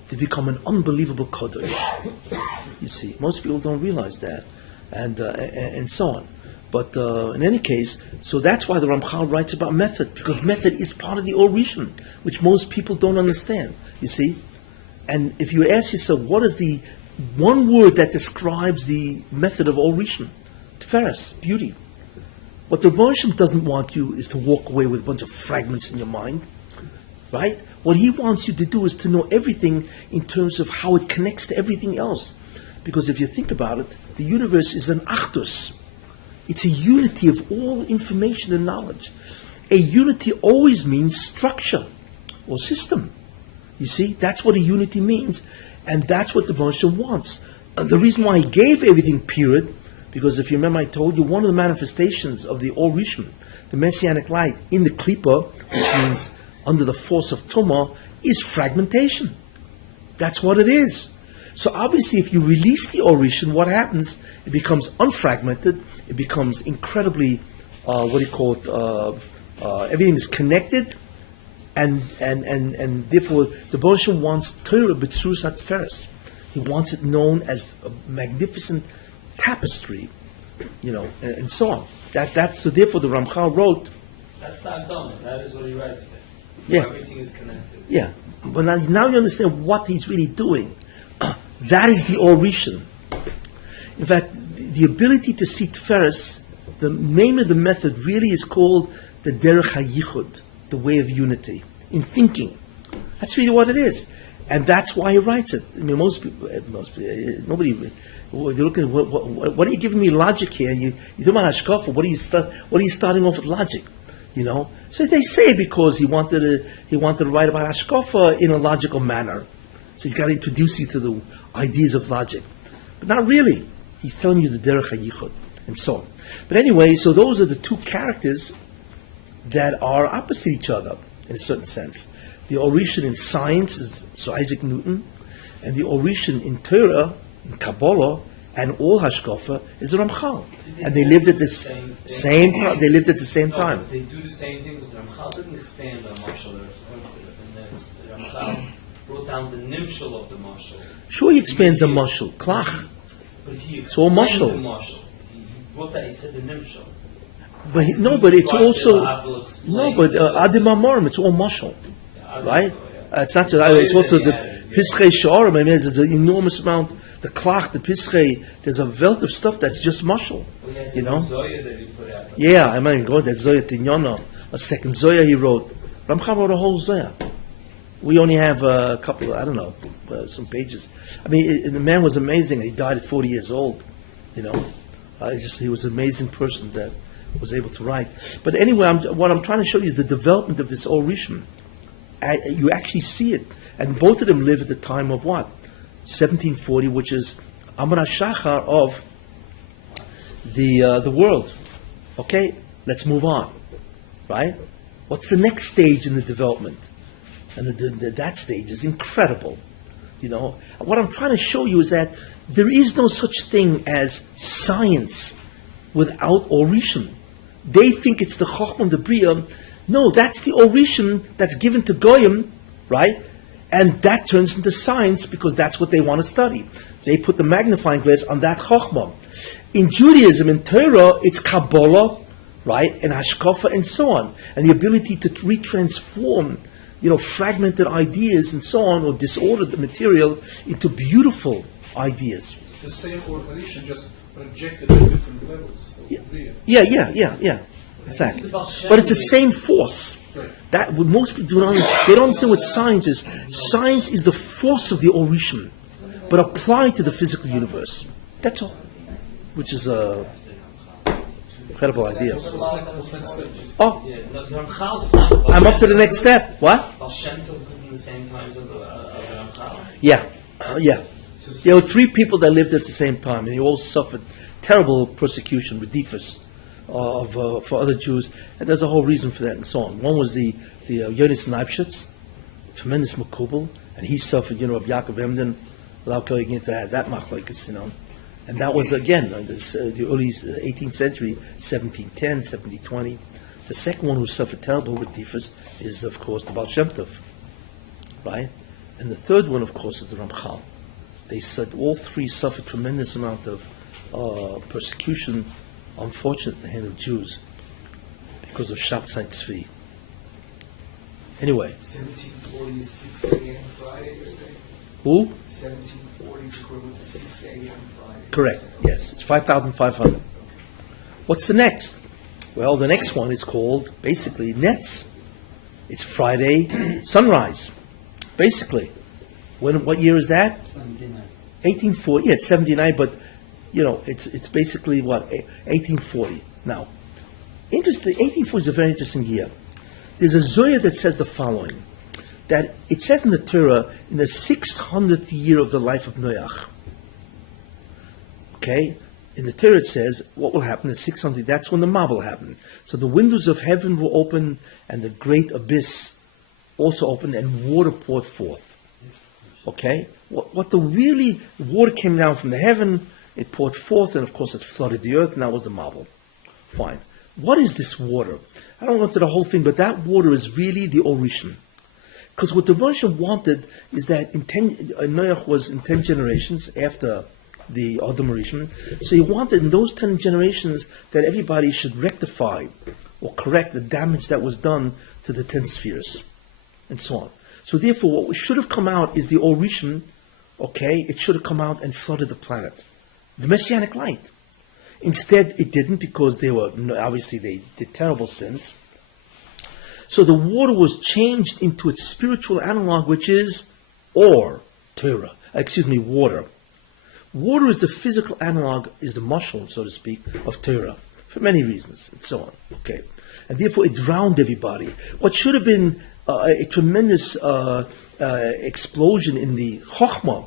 to become an unbelievable Kodesh. You see, most people don't realize that, and so on. But in any case, so that's why the Ramchal writes about method, because method is part of the Orishon, which most people don't understand, you see. And if you ask yourself, what is the one word that describes the method of Orishon? Tiferes, beauty. What the Orishon doesn't want you is to walk away with a bunch of fragments in your mind, right? What he wants you to do is to know everything in terms of how it connects to everything else. Because if you think about it, the universe is an achdus. It's a unity of all information and knowledge. A unity always means structure or system. You see, that's what a unity means, and that's what the Moshe wants. And the reason why he gave everything period, because if you remember, I told you one of the manifestations of the Or Rishon, the messianic light in the Klippa, which means under the force of Tumah, is fragmentation. That's what it is. So obviously, if you release the Or Rishon, what happens? It becomes unfragmented. It becomes incredibly, everything is connected, and therefore the Moshe wants Torah b'tzurus hatferes. He wants it known as a magnificent tapestry, and so on. So therefore the Ramchal wrote. That's not done. That is what he writes there. Yeah. Everything is connected. Yeah, but now you understand what he's really doing. That is the Or Rishon. In fact, the ability to see Tiferes, the name of the method really is called the Derech HaYichud, the way of unity, in thinking. That's really what it is. And that's why he writes it. I mean, nobody, you're looking at, what are you giving me logic here? You talk about Hashkafa, what are you starting off with logic? So they say because he wanted to write about Hashkafa in a logical manner. So he's got to introduce you to the ideas of logic. But not really. He's telling you the Derech HaYichud, and so on. But anyway, so those are the two characters that are opposite each other, in a certain sense. The Or Rishon in science is Isaac Newton, and the Or Rishon in Torah, in Cabala, and all Hashkafa is the Ramchal. And they lived at the same time. They lived at the same time. But they do the same thing because the Ramchal didn't expand on Marshall. The Ramchal wrote down the nimshal of the Marshall. Sure, he expands on Marshall. Klach. But he It's all explained Marshall. the Marshall. He wrote that, he said the nimshal. But it's also Adim Amorim. It's all Marshall, right? It's not just. It's also the Pischei Shiurim. I mean, there's an enormous amount. The Klach, the Pischei. There's a wealth of stuff that's just Marshall. Yeah, I mean, go that Zoya Tinyana, a second Zoya he wrote. Ramchal wrote a whole Zoya. We only have a couple, some pages. I mean, the man was amazing. He died at 40 years old. He was an amazing person that was able to write. But anyway, what I'm trying to show you is the development of this Or Rishon. You actually see it. And both of them live at the time of what? 1740, which is Amar HaShachar of the world. Okay, let's move on. Right? What's the next stage in the development? And that stage is incredible. What I'm trying to show you is that there is no such thing as science without Or Rishon. They think it's the Chochmah, the Bria. No, that's the Or Rishon that's given to Goyim, right? And that turns into science because that's what they want to study. They put the magnifying glass on that Chochmah. In Judaism, in Torah, it's Cabala, right? And Hashkafa and so on. And the ability to retransform fragmented ideas and so on, or disordered material into beautiful ideas. The same Or Rishon, just projected at different levels. Yeah. Exactly. But it's the same force. Right. That what most people do not. They don't understand what science is. Science is the force of the Orishim, but applied to the physical universe. That's all. Which is a incredible idea. What's next step? Oh, Yeah, the Ramchal's fine. I'm up to the next step. What? Baal Shem Tov lived in the same times of the Ramchal. Yeah. There were three people that lived at the same time, and they all suffered terrible persecution, redifus, for other Jews, and there's a whole reason for that, and so on. One was the Yonis Neibschutz, tremendous makubal, and he suffered, Rabbi Yaakov Emden, without going into that machlokes, and that was again the early 18th century, 1710, 1720. The second one who suffered terrible redifus is, of course, the Baal Shem Tov, right? And the third one, of course, is the Ramchal. They said all three suffered tremendous amount of persecution, unfortunately, at the hand of Jews because of Shabtai Tzvi. Anyway, 1740 is 6 a.m. Friday, you're saying? who? 1740 is equivalent to 6 a.m. Friday. Correct. Yes, it's 5,500. What's the next? Well, the next one is called basically Netz. It's Friday sunrise. Basically, what year is that? 1840. Yeah, it's 79, but it's basically what 1840. Now, interesting. 1840 is a very interesting year. There's a Zohar that says the following: that it says in the Torah in the 600th year of the life of Noach. Okay, in the Torah it says what will happen in 600. That's when the Mabul happened. So the windows of heaven will open, and the great abyss also opened, and water poured forth. Okay? What the water came down from the heaven, it poured forth, and of course it flooded the earth, and that was the marble. Fine. What is this water? I don't go into the whole thing, but that water is really the Orishim. Because what the Russian wanted is that Noach was in 10 generations after the Adam Rishon, so he wanted in those 10 generations that everybody should rectify or correct the damage that was done to the 10 spheres, and so on. So therefore, what should have come out is the Orishim, okay? It should have come out and flooded the planet. The messianic light. Instead, it didn't, because they did terrible sins. So the water was changed into its spiritual analog, which is water. Water is the physical analog, is the mushroom, so to speak, of Torah, for many reasons, and so on. Okay, and therefore it drowned everybody. What should have been a tremendous explosion in the Chokhmah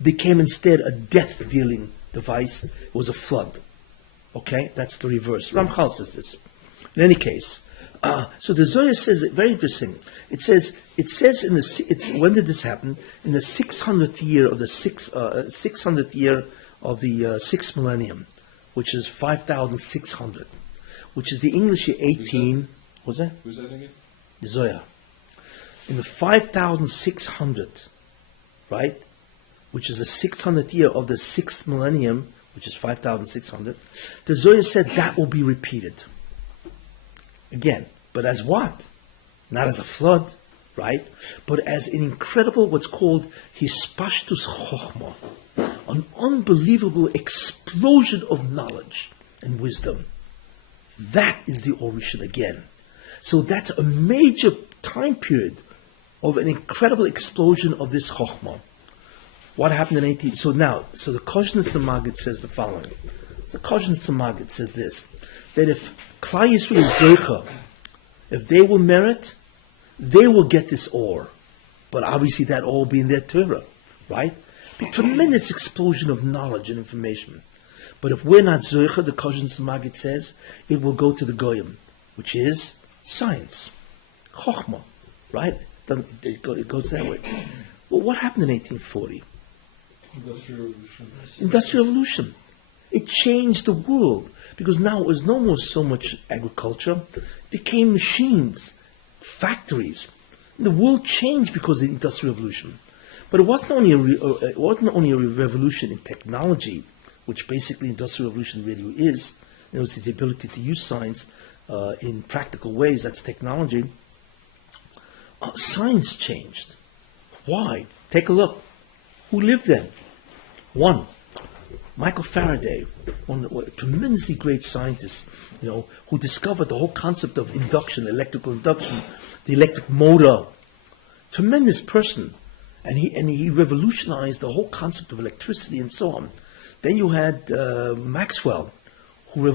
became instead a death-dealing device. It was a flood. Okay, that's the reverse. Ramchal says this. In any case, so the Zohar says it very interesting. It says when did this happen? In the 600th year of the 600th year of the sixth millennium, which is 5,600, which is the English year 18. What's that? Who's that again? The Zohar. In the 5,600, right, which is the 600th year of the sixth millennium, which is 5,600, the Zohar said that will be repeated. Again, but as what? Not as a flood, right? But as an incredible, what's called hispashtus chokhmah, an unbelievable explosion of knowledge and wisdom. That is the Orishon again. So that's a major time period of an incredible explosion of this chokhmah. What happened in 18? So the Koshner Tzemagid says the following. The Koshner Tzemagid says this, that if Klal Yisrael is Zocha, if they will merit, they will get this ore. But obviously that ore will be in their Torah, right? Be a tremendous explosion of knowledge and information. But if we're not Zocha, the Koshner Tzemagid says, it will go to the Goyim, which is science, Chokhmah, right? It goes that way. Well, what happened in 1840? Industrial Revolution. It changed the world, because now it was no more so much agriculture. It became machines, factories. And the world changed because of the Industrial Revolution. But it wasn't only a revolution in technology, which basically Industrial Revolution really is. It was the ability to use science in practical ways. That's technology. Science changed. Why? Take a look. Who lived then? One, Michael Faraday, a tremendously great scientist, who discovered the whole concept of induction, electrical induction, the electric motor. Tremendous person, and he revolutionized the whole concept of electricity and so on. Then you had Maxwell, who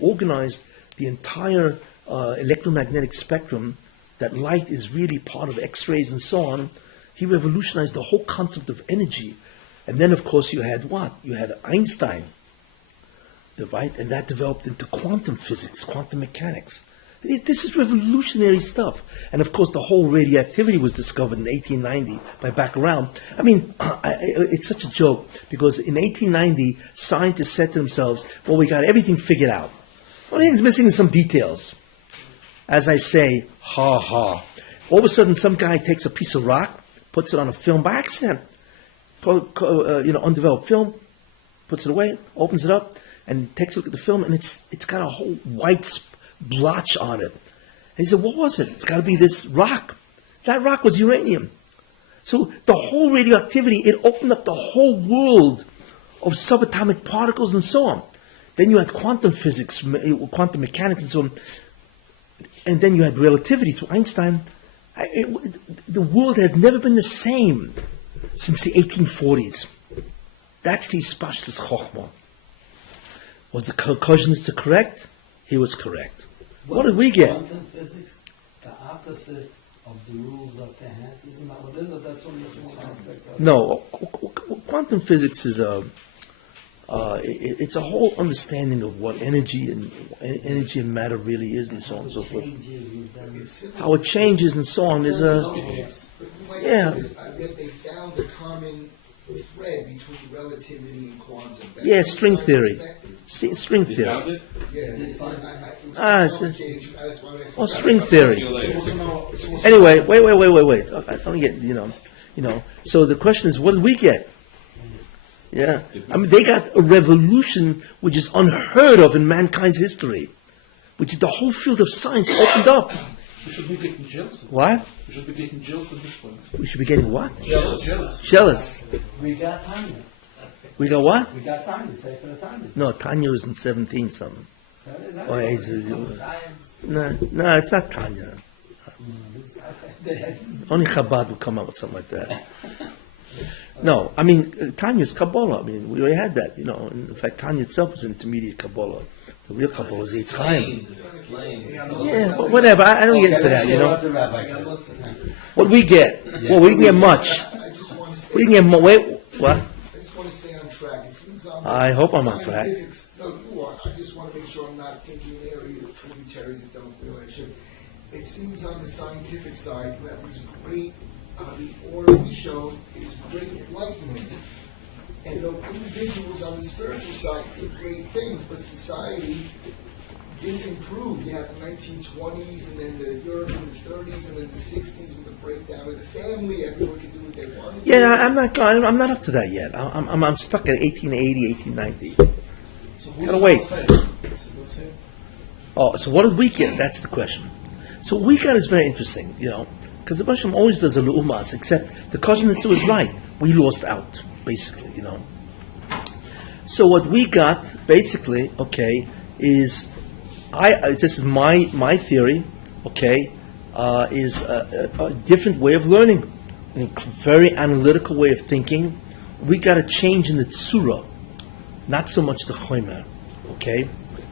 organized the entire electromagnetic spectrum, that light is really part of X-rays and so on. He revolutionized the whole concept of energy. And then, of course, you had what? You had Einstein, right? And that developed into quantum physics, quantum mechanics. This is revolutionary stuff. And, of course, the whole radioactivity was discovered in 1890 by Becquerel. I mean, it's such a joke, because in 1890, scientists said to themselves, well, we got everything figured out. Only thing's missing is some details. As I say, ha ha. All of a sudden, some guy takes a piece of rock, puts it on a film by accident. Undeveloped film, puts it away, opens it up, and takes a look at the film, and it's got a whole white blotch on it. And he said, what was it? It's got to be this rock. That rock was uranium. So the whole radioactivity, it opened up the whole world of subatomic particles and so on. Then you had quantum physics, quantum mechanics and so on. And then you had relativity through Einstein. The world has never been the same since the 1840s. That's the Ispashtus Chochmah. Was the Koshnitzah correct? He was correct. What did we get? Quantum physics, the opposite of the rules of the hand, isn't that what it is? Or that's only a small aspect of it? No, quantum physics is it's a whole understanding of what energy and matter really is, and so on and so forth. How it changes and so on is yeah. I bet they found a common thread between relativity and quantum. Yeah, string theory. String You theory. found it? String theory. Anyway, wait. I don't get, So the question is, what did we get? Yeah. I mean, they got a revolution which is unheard of in mankind's history, which is the whole field of science opened up. We should be getting jealous. What? We should be getting jealous at this point. We should be getting what? Jealous. Jealous. We got Tanya. We got what? We got Tanya. Say for the Tanya. No, Tanya was in 17 something. Is that Oh, right? No, it's not Tanya. Only Chabad will come out with something like that. No, I mean, Tanya's Cabala. I mean, we already had that, In fact, Tanya itself is an intermediate Cabala. The real Cabala is Eitz Chaim. Yeah, but whatever. I don't get into that, What we get? Well, we didn't get much. I just want to stay. We didn't get wait, what? I just want to stay on track. It seems I hope I'm on track. scientific- No, you are. I just want to make sure I'm not thinking in areas of tributaries that don't feel I should. It seems on the scientific side, you have these great, the order we showed is great enlightenment. And the individuals on the spiritual side did great things, but society didn't improve. You have the 1920s, and then the Europe in the 30s, and then the 60s with the breakdown of the family. Everyone could do what they wanted. Yeah, I'm not up to that yet. I'm stuck at 1880, 1890. So who Gotta wait. Let's say. Oh, so what did we get? That's the question. So what we got is very interesting, because the Hashem always does a lu'umas, except the Koshnitzah was right. We lost out, basically, So what we got, basically, is, this is my theory, is a different way of learning, a very analytical way of thinking. We got a change in the tzura, not so much the chomer,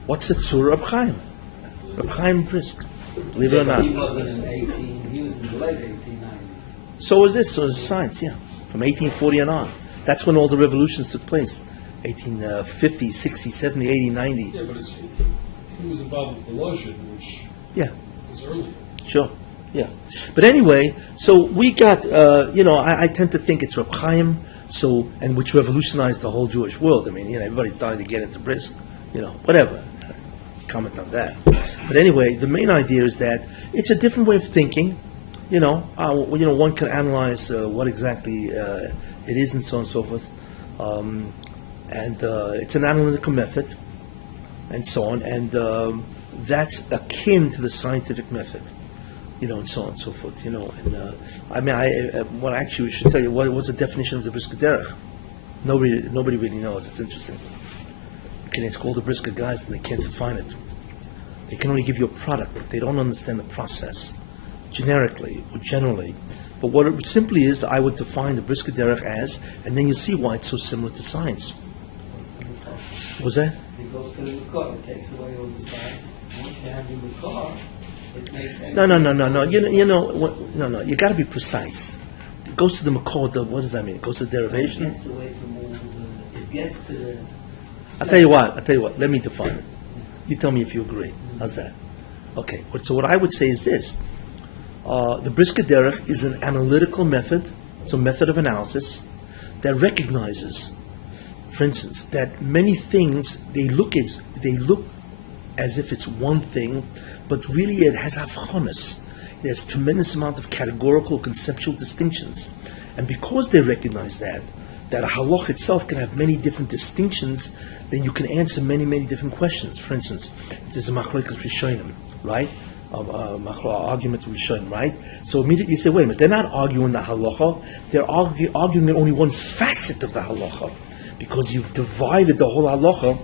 What's the tzura of Chaim? Reb Chaim Brisk. Believe it or not. He wasn't he was in the late 1890s. So was this. So was science, From 1840 and on. That's when all the revolutions took place. 1850, 60, 70, 80, 90. Yeah, but he was involved with Volozhin, which Yeah, was earlier. sure. Yeah. But anyway, so we got, I tend to think it's Reb Chaim, and which revolutionized the whole Jewish world. I mean, everybody's dying to get into Brisk, whatever. Comment on that. But anyway, the main idea is that it's a different way of thinking. One can analyze what exactly it is and so on and so forth. It's an analytical method and so on. And that's akin to the scientific method, and so on and so forth. What actually we should tell you, what's the definition of the Brisker Derech? Nobody really knows. It's interesting. Okay, it's called the brisket guys, and they can't define it. They can only give you a product, but they don't understand the process, generically or generally. But what it simply is, I would define the brisket derech as, and then you see why it's so similar to science. What was that? It goes to the car. It takes away all the sides. Once you have in the car, it makes. No. No. You got to be precise. It goes to the makor. What does that mean? It goes to the derivation. It gets away from all the. It gets to the. I'll tell you what. Let me define it. You tell me if you agree. How's that? Okay. So what I would say is this: the brisket derech is an analytical method. It's a method of analysis that recognizes, for instance, that many things they look as if it's one thing, but really it has avchonos. It has tremendous amount of categorical, conceptual distinctions, and because they recognize that a halach itself can have many different distinctions, then you can answer many different questions. For instance, if there's a machlokes rishonim, right? Argument with rishonim, right? So immediately you say, wait a minute, they're not arguing the halacha, they're arguing only one facet of the halacha, because you've divided the whole halacha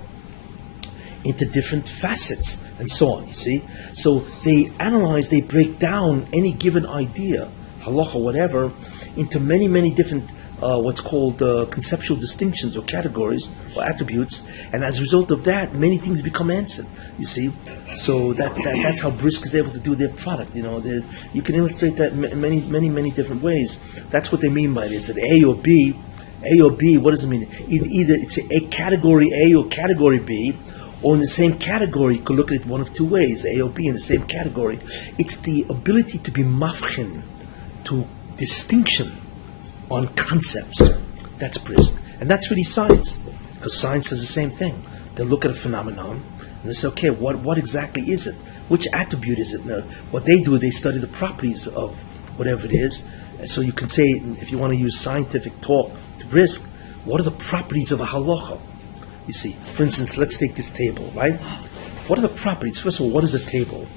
into different facets and so on, you see? So they analyze, they break down any given idea, halacha, whatever, into many different what's called conceptual distinctions or categories or attributes, and as a result of that, many things become answered, you see? So that's how Brisk is able to do their product, you know? You can illustrate that in many different ways. That's what they mean by it. It's an A or B, what does it mean? Either it's a category A or category B, or in the same category, you can look at it one of two ways, A or B in the same category. It's the ability to be mafchin, to distinction on concepts. That's Brisk. And that's really science, because science is the same thing. They look at a phenomenon, and they say, okay, what exactly is it? Which attribute is it? Now, what they do, they study the properties of whatever it is. And so you can say, if you want to use scientific talk to Brisk, what are the properties of a halacha? You see, for instance, let's take this table, right? What are the properties? First of all, what is a table?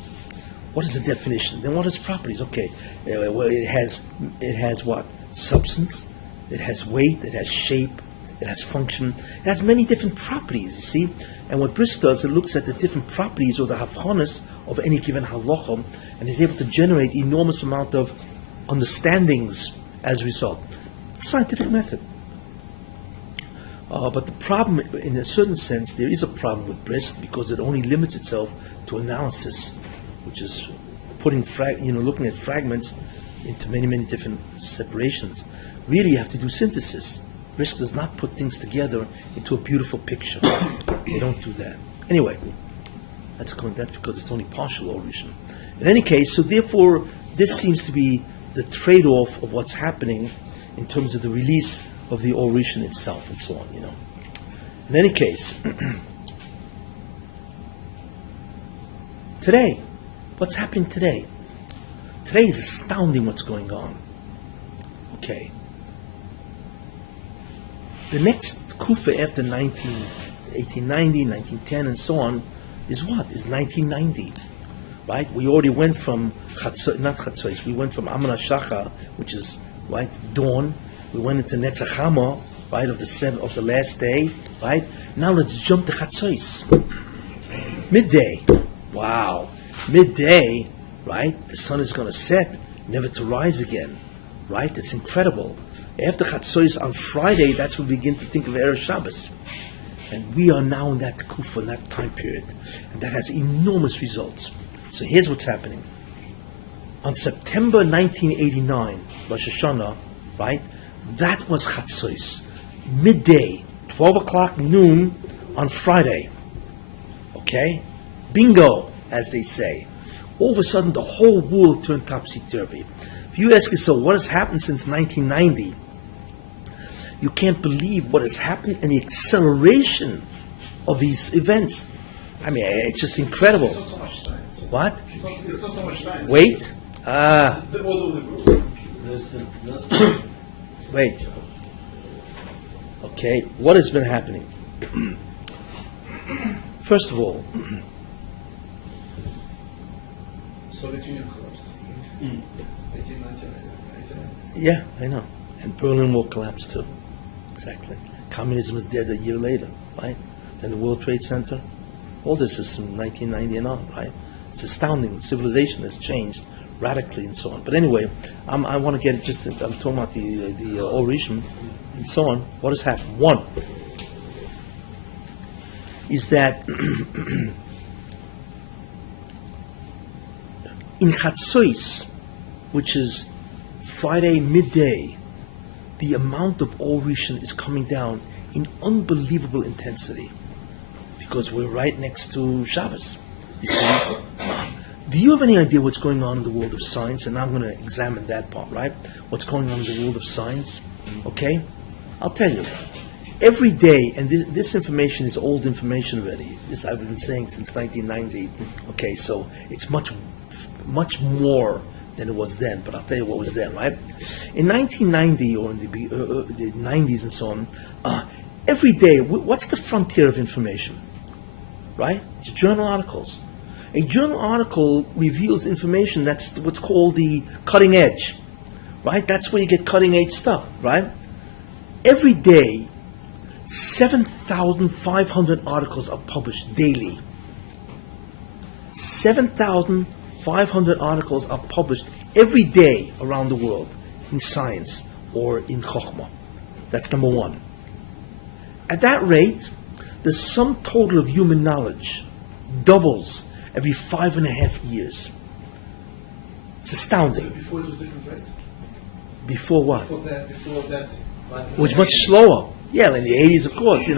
What is the definition? Then what is properties? Okay, well, it has what? Substance, it has weight, it has shape, it has function, it has many different properties, you see? And what Brisk does, it looks at the different properties or the havchonos of any given halacha, and is able to generate enormous amount of understandings as a result. Scientific method. But the problem, in a certain sense, there is a problem with Brisk because it only limits itself to analysis, which is putting looking at fragments into many different separations. Really, you have to do synthesis. Brisk does not put things together into a beautiful picture. They don't do that. Anyway, that's because it's only partial origin. In any case, so therefore, this seems to be the trade-off of what's happening in terms of the release of the origin itself and so on, you know. In any case, today, what's happening today? Today is astounding what's going on. Okay. The next kufa after 1890, 1910, and so on, is what? Is 1990. Right? We already went from we went from Amana Shacha, which is, right, dawn. We went into Netzachama, right, of the last day, right? Now let's jump to Chatzos. Midday. Wow. Midday, right? The sun is going to set, never to rise again, right? It's incredible. After Chatzos on Friday, that's when we begin to think of Erev Shabbos. And we are now in that kufa, in that time period. And that has enormous results. So here's what's happening. On September 1989, Rosh Hashanah, right? That was Chatzos. Midday, 12 o'clock noon on Friday. Okay? Bingo, as they say. All of a sudden, the whole world turned topsy-turvy. If you ask yourself, what has happened since 1990? You can't believe what has happened and the acceleration of these events. I mean, it's just incredible. It's not so much science. What? It's not so much science. Wait. The order of the group. Listen. Wait. Okay, what has been happening? First of all, Soviet Union collapsed. 1899. yeah, I know. And Berlin Wall collapsed too. Exactly. Communism is dead a year later, right? And the World Trade Center. All this is from 1990 and on, right? It's astounding. Civilization has changed radically and so on. But anyway, I want to get it just, I'm talking about the Orishim and so on. What has happened? One is that in Chatzois, which is Friday midday, the amount of Orishim is coming down in unbelievable intensity because we're right next to Shabbos. You see? Do you have any idea what's going on in the world of science? And I'm going to examine that part, right? What's going on in the world of science? Okay? I'll tell you. Every day, and this information is old information already. This I've been saying since 1990. Okay, so it's much more than it was then, but I'll tell you what was then, right? In 1990, or in the 90s and so on, every day, what's the frontier of information? Right? It's journal articles. A journal article reveals information that's what's called the cutting edge, right? That's where you get cutting edge stuff, right? Every day, 7,500 articles are published daily. 7,500 articles are published every day around the world in science or in Chokhmah. That's number one. At that rate, the sum total of human knowledge doubles every 5.5 years. It's astounding. Before it was different, right? Before what? Before that. It was much slower. Yeah, in the 80s, of course, I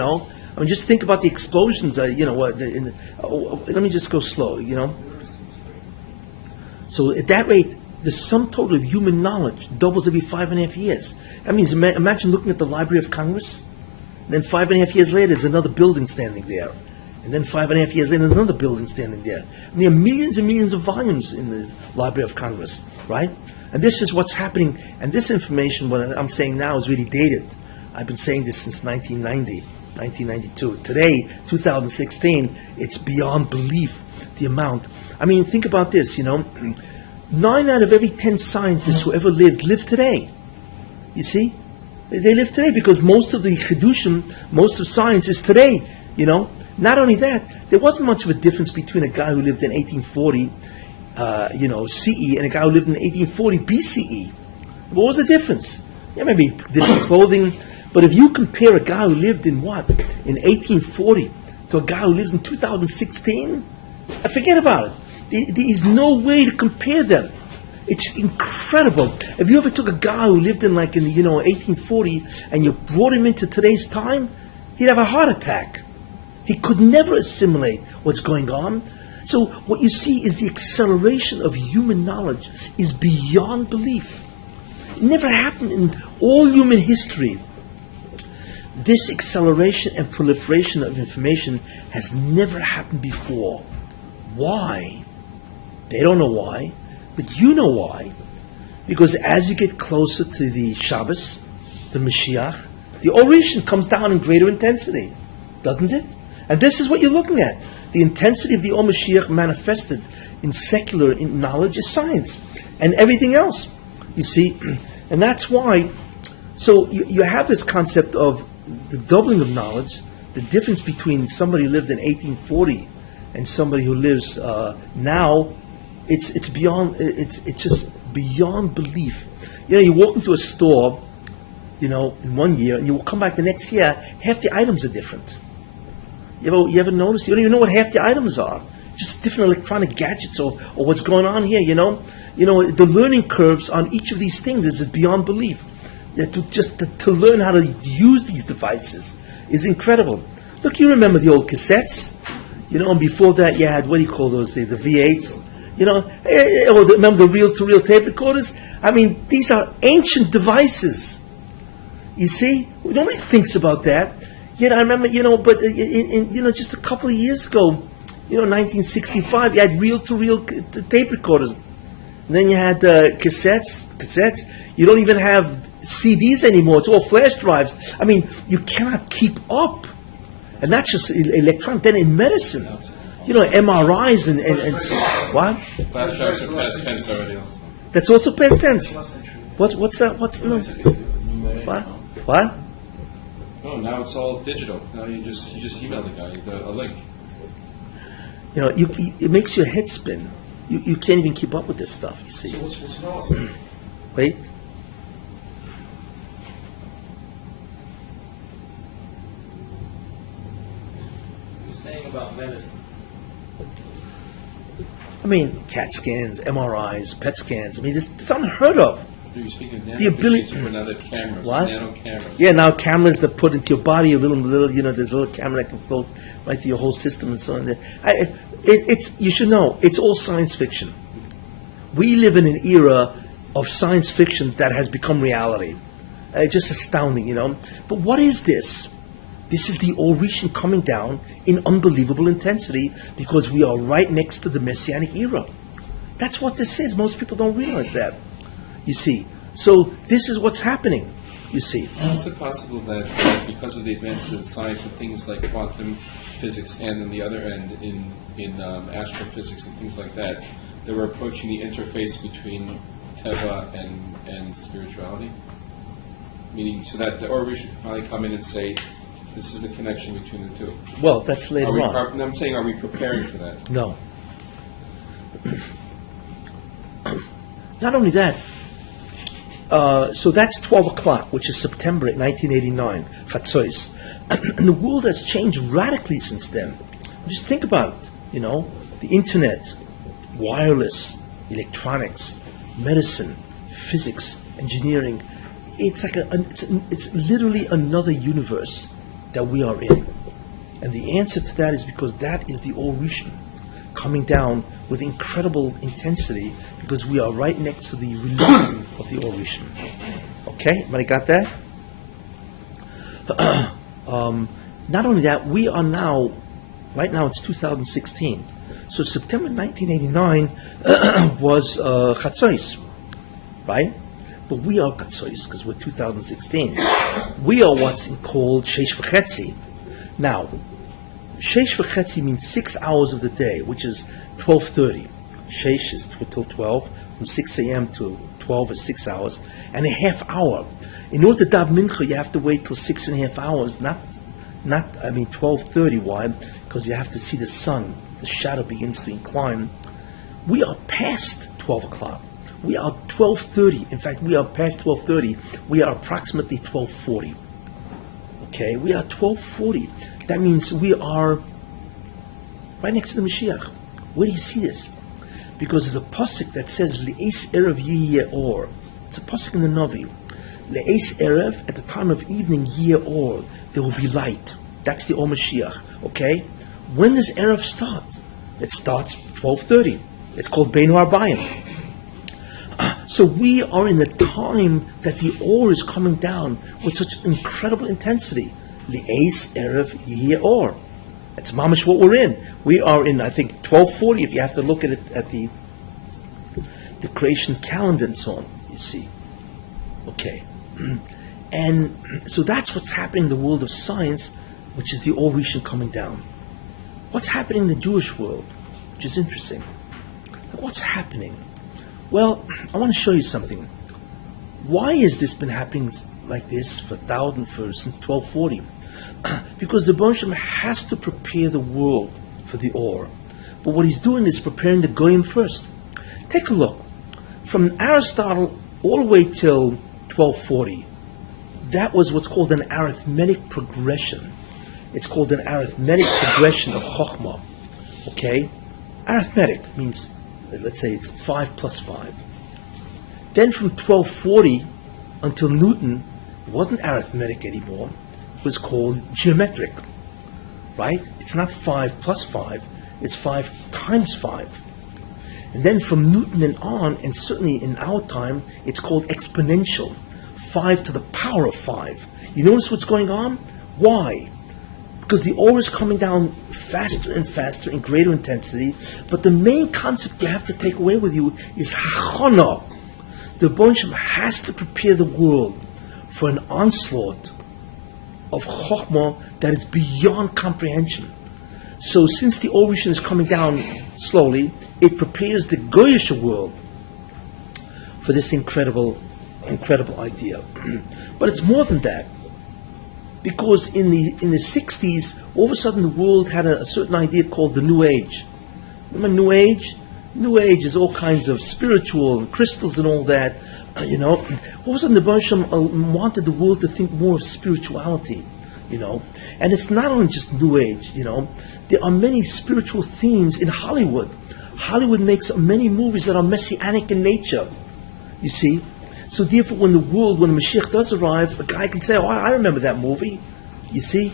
mean, just think about the explosions, let me just go slow, So at that rate, the sum total of human knowledge doubles every 5.5 years. That means, imagine looking at the Library of Congress, and then 5.5 years later, there's another building standing there. And then 5.5 years later, another building standing there. And there are millions and millions of volumes in the Library of Congress, right? And this is what's happening. And this information, what I'm saying now, is really dated. I've been saying this since 1990, 1992. Today, 2016, it's beyond belief, the amount. I mean, think about this, 9 out of every 10 scientists who ever lived live today. You see? They live today because most of the chidushim, most of science is today, Not only that, there wasn't much of a difference between a guy who lived in 1840, CE, and a guy who lived in 1840 BCE. What was the difference? Yeah, maybe different clothing, but if you compare a guy who lived in 1840 to a guy who lives in 2016, forget about it. There is no way to compare them. It's incredible. If you ever took a guy who lived in 1840 and you brought him into today's time, he'd have a heart attack. He could never assimilate what's going on. So what you see is the acceleration of human knowledge is beyond belief. It never happened in all human history. This acceleration and proliferation of information has never happened before. Why? They don't know why, but you know why. Because as you get closer to the Shabbos, the Mashiach, the Orishim comes down in greater intensity, doesn't it? And this is what you're looking at. The intensity of the Or Mashiach manifested in secular knowledge is science and everything else. You see, and that's why. So you have this concept of the doubling of knowledge, the difference between somebody who lived in 1840 and somebody who lives now. It's beyond. It's just beyond belief. You walk into a store, in 1 year, and you will come back the next year. Half the items are different. You ever notice? You don't even know what half the items are. Just different electronic gadgets or what's going on here, the learning curves on each of these things is beyond belief. To learn how to use these devices is incredible. Look, you remember the old cassettes, and before that you had, what do you call those, the V8s? Remember the reel-to-reel tape recorders? I mean, these are ancient devices. You see? Nobody thinks about that. Yet I remember, but just a couple of years ago, 1965, you had reel-to-reel tape recorders. And then you had cassettes. You don't even have CDs anymore. It's all flash drives. I mean, you cannot keep up. And that's just electronic. Then in medicine, MRIs and what? Flash drives are past tense already also. That's also past tense. What's that? What? Oh, now it's all digital. Now you just email the guy a link. You know, it makes your head spin. You can't even keep up with this stuff, you see. So what's awesome? Wait. You're saying about medicine. I mean, CAT scans, MRIs, PET scans. I mean, it's unheard of. You're speaking of The ability- for now the cameras, What? nano cameras. Yeah, now cameras that put into your body a little, you know, there's a little camera that can float right through your whole system and so on. It's you should know, it's all science fiction. We live in an era of science fiction that has become reality. Just astounding, you know. But what is this? This is the Orishon coming down in unbelievable intensity because we are right next to the messianic era. That's what this is. Most people don't realize that. You see, so this is what's happening. You see, Is it possible that because of the advances in science and things like quantum physics, and on the other end in astrophysics and things like that, that we're approaching the interface between Teva and spirituality? Meaning, so that the Orishon should finally come in and say, this is the connection between the two. well, that's later on. I'm saying, are we preparing for that? No. Not only that, so that's 12 o'clock, which is September 1989, Chatzois. And the world has changed radically since then. Just think about it, you know, the internet, wireless, electronics, medicine, physics, engineering. It's like it's literally another universe that we are in. And the answer to that is because that is the Orishon coming down with incredible intensity because we are right next to the release of the Orishon. Okay, everybody got that? Not only that, we are now, right now it's 2016. So September 1989 was Chatzois, right? But we are Chatzois because we're 2016. We are what's called Sheish V'Chetzi. Now, Sheish V'Chetzi means 6 hours of the day, which is 12:30. Sheish is till 12, from 6 a.m. to 12 is 6 hours, and a half hour. In order to daven mincha, you have to wait till 6.5 hours, not 12:30. Why? Because you have to see the sun. The shadow begins to incline. We are past 12 o'clock. We are 12:30. In fact, we are past 12:30. We are approximately 12:40. Okay, we are 12:40. That means we are right next to the Mashiach. Where do you see this? Because there's a pasuk that says Le'es Erev Yiyeh Or. It's a pasuk in the Navi. Le'es Erev, at the time of evening, Yiyeh Or, there will be light. That's the Or Mashiach. Okay? When does Erev start? It starts 12:30. It's called Beinu Arbayim. So we are in a time that the Or is coming down with such incredible intensity. Le'es Erev Yiyeh Or. That's mamish what we're in. We are in, I think, 12:40. If you have to look at it at the creation calendar and so on, you see. Okay, and so that's what's happening in the world of science, which is the Orishon coming down. What's happening in the Jewish world, which is interesting. What's happening? Well, I want to show you something. Why has this been happening like this since 1240? Because the Baruch Shem has to prepare the world for the Or. But what he's doing is preparing the Goyim first. Take a look. From Aristotle all the way till 1240, that was what's called an arithmetic progression. It's called an arithmetic progression of Chokhmah. Okay? Arithmetic means, let's say it's 5 plus 5. Then from 1240 until Newton, it wasn't arithmetic anymore. It was called geometric. Right? It's not 5 plus 5, it's 5 times 5. And then from Newton and on, and certainly in our time, it's called exponential. 5 to the power of 5. You notice what's going on? Why? Because the Or is coming down faster and faster in greater intensity, but the main concept you have to take away with you is Hachana. The Baruch Shem has to prepare the world for an onslaught of Chokhmah that is beyond comprehension. So since the Orishon is coming down slowly, it prepares the Goyish world for this incredible idea. But it's more than that. Because in the 60s, all of a sudden the world had a certain idea called the New Age. Remember New Age? New Age is all kinds of spiritual and crystals and all that. All of a sudden the Baruch Hashem wanted the world to think more of spirituality. And it's not only just New Age. There are many spiritual themes in Hollywood. Hollywood makes many movies that are messianic in nature. You see. So therefore, when the Mashiach does arrive, a guy can say, "Oh, I remember that movie." You see,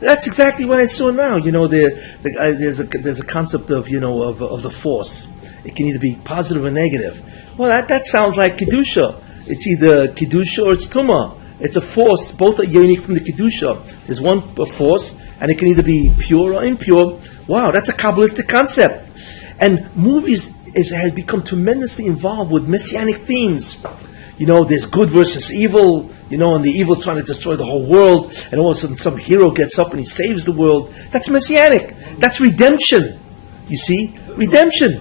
that's exactly what I saw now. There's a concept of of the force. It can either be positive or negative. Well, that sounds like kedusha. It's either kedusha or it's tumah. It's a force. Both are unique from the kedusha. There's one force, and it can either be pure or impure. Wow, that's a Kabbalistic concept. And movies has become tremendously involved with messianic themes. There's good versus evil, and the evil's trying to destroy the whole world, and all of a sudden some hero gets up and he saves the world. That's messianic. That's redemption. You see? Redemption.